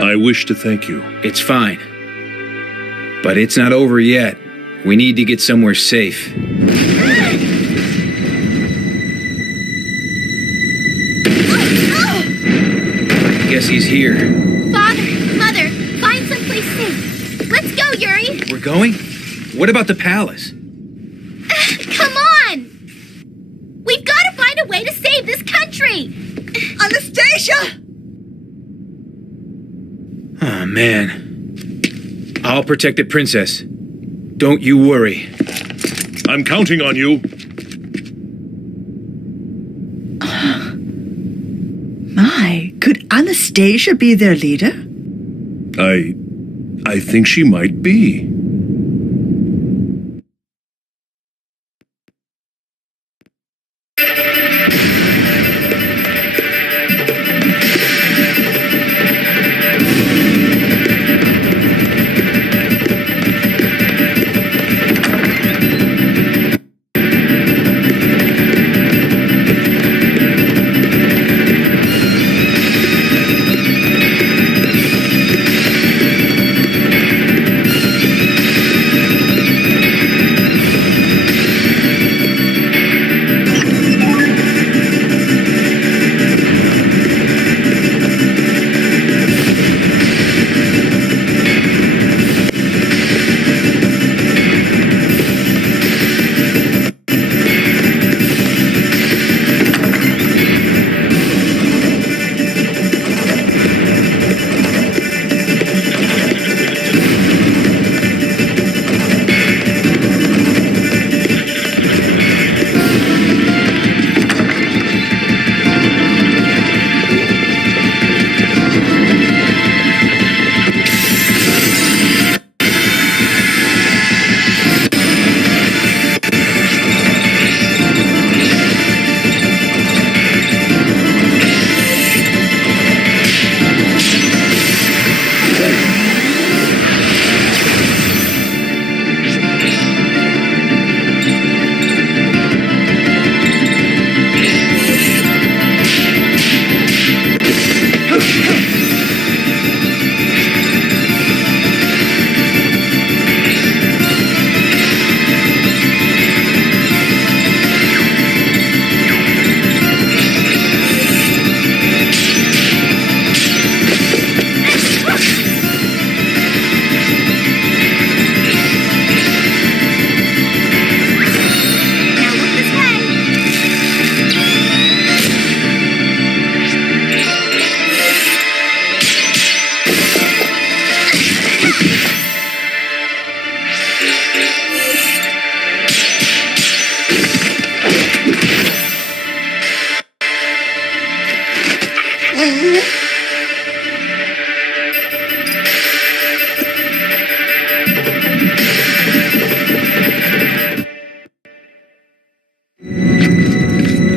I wish to thank you. It's fine. But it's not over yet. We need to get somewhere safe. I guess he's here. Father, Mother, find someplace safe. Let's go, Yuri. We're going? What about the palace? Come on! We've got to find a way to save this country! Anastasia! Oh, man. I'll protect the princess. Don't you worry. I'm counting on you. My, could Anastasia be their leader? I think she might be.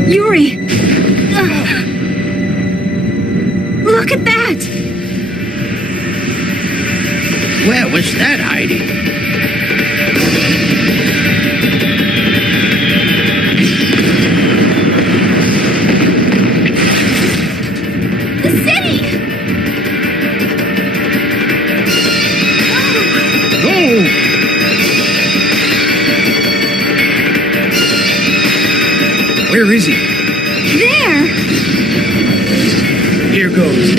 Yuri! Look at that! Where was that hiding? Where is he? There! Here goes.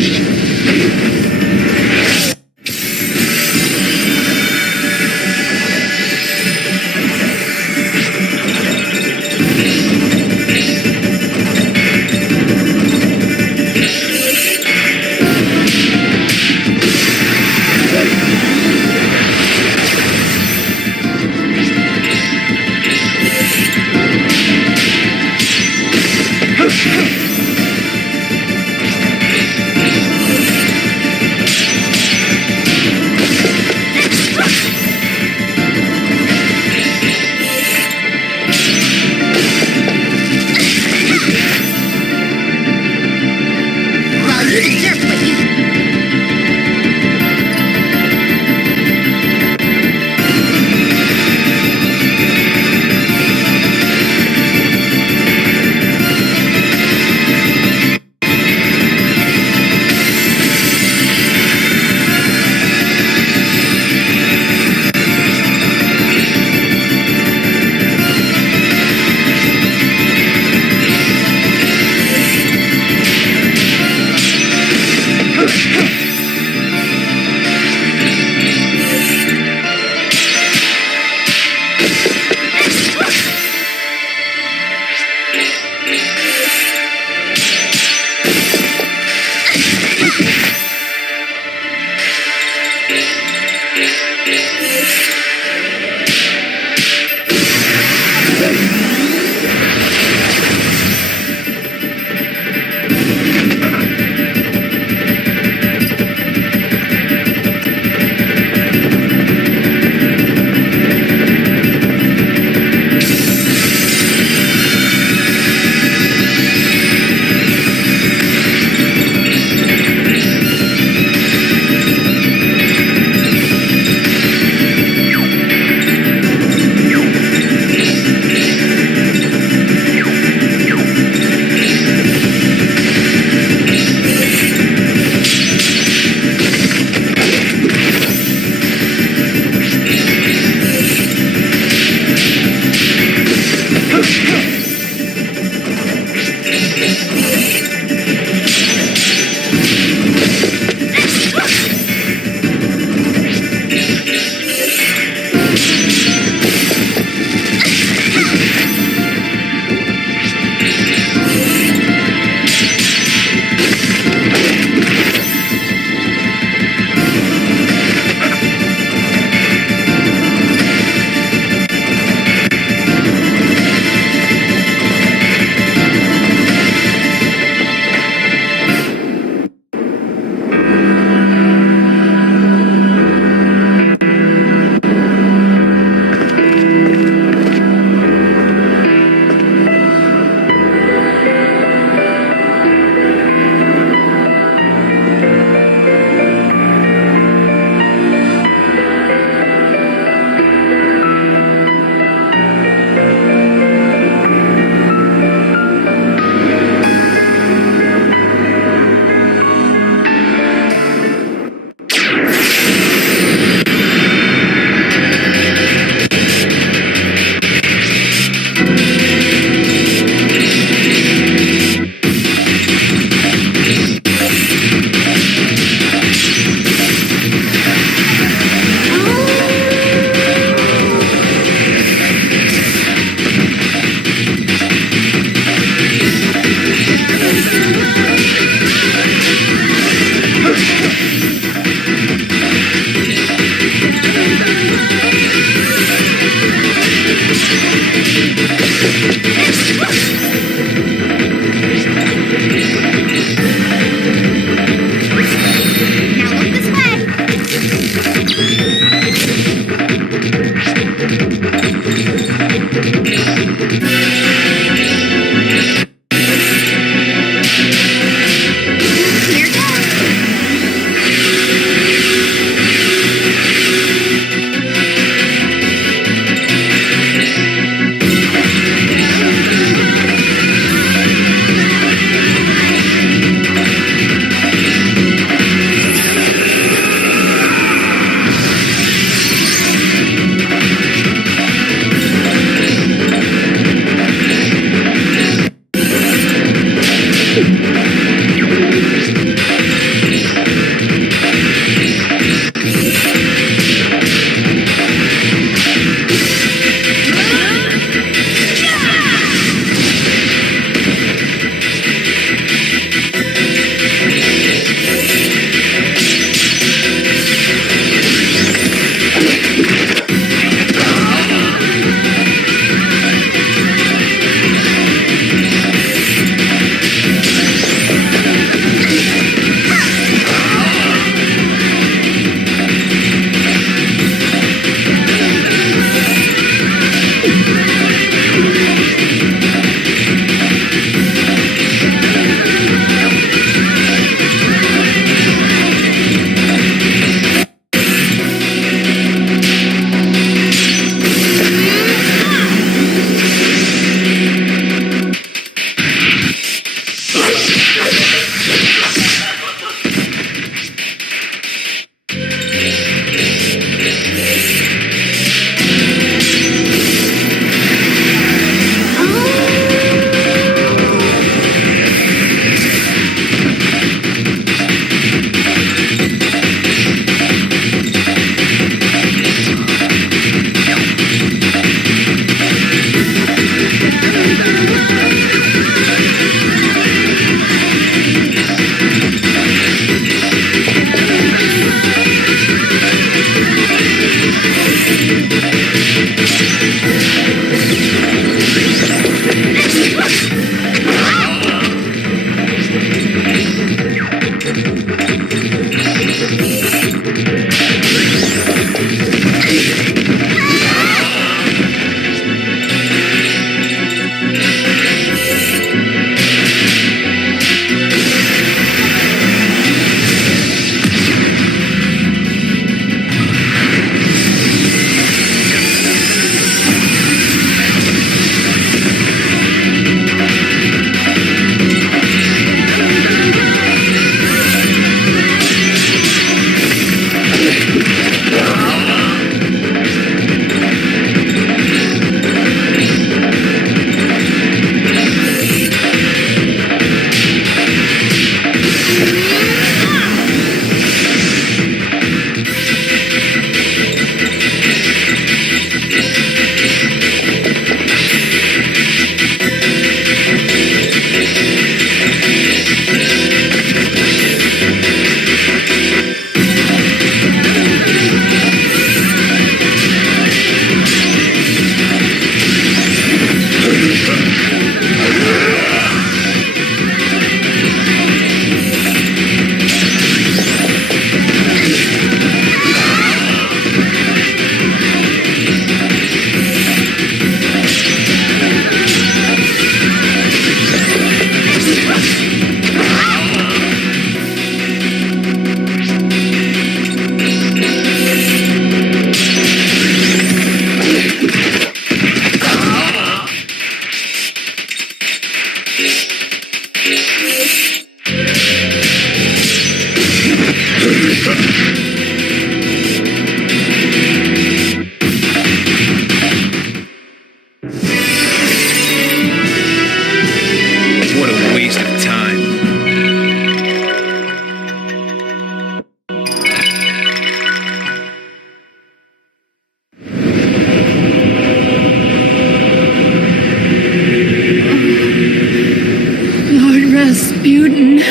Rasputin.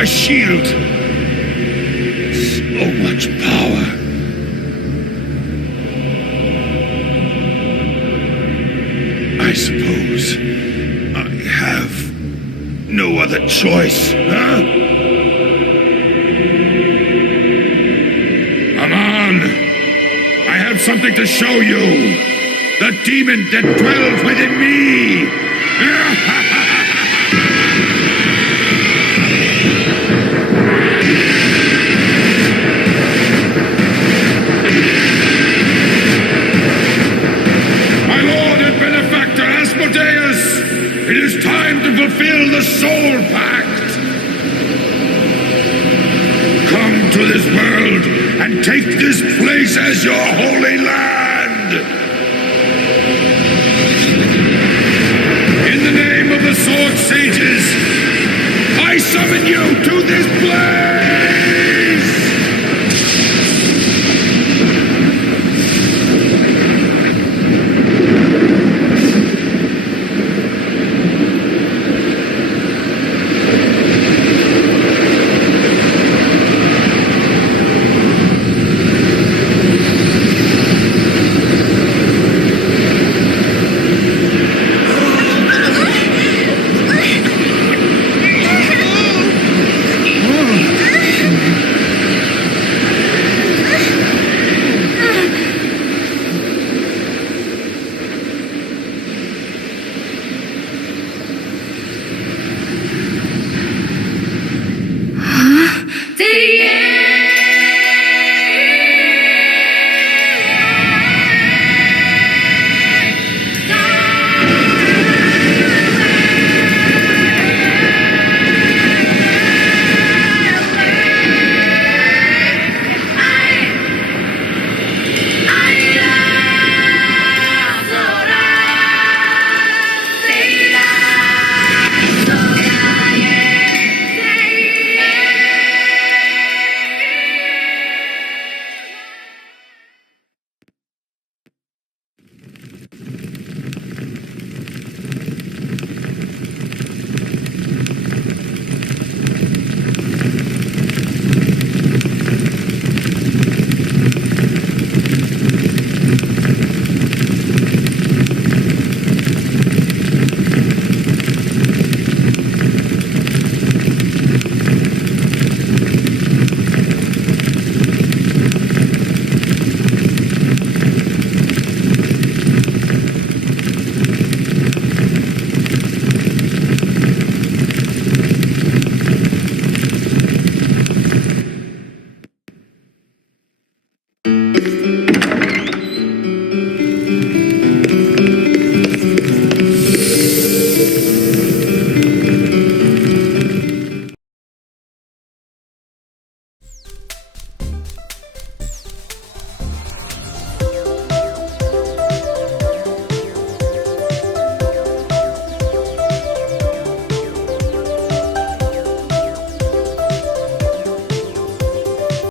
My shield! So much power! I suppose I have no other choice, huh? Come on! I have something to show you! The demon that dwells within me! My lord and benefactor Asmodeus! It is time to fulfill the soul pact! Come to this world and take this place as your holy land! In the name of the Sword Sages, I summon you to this place!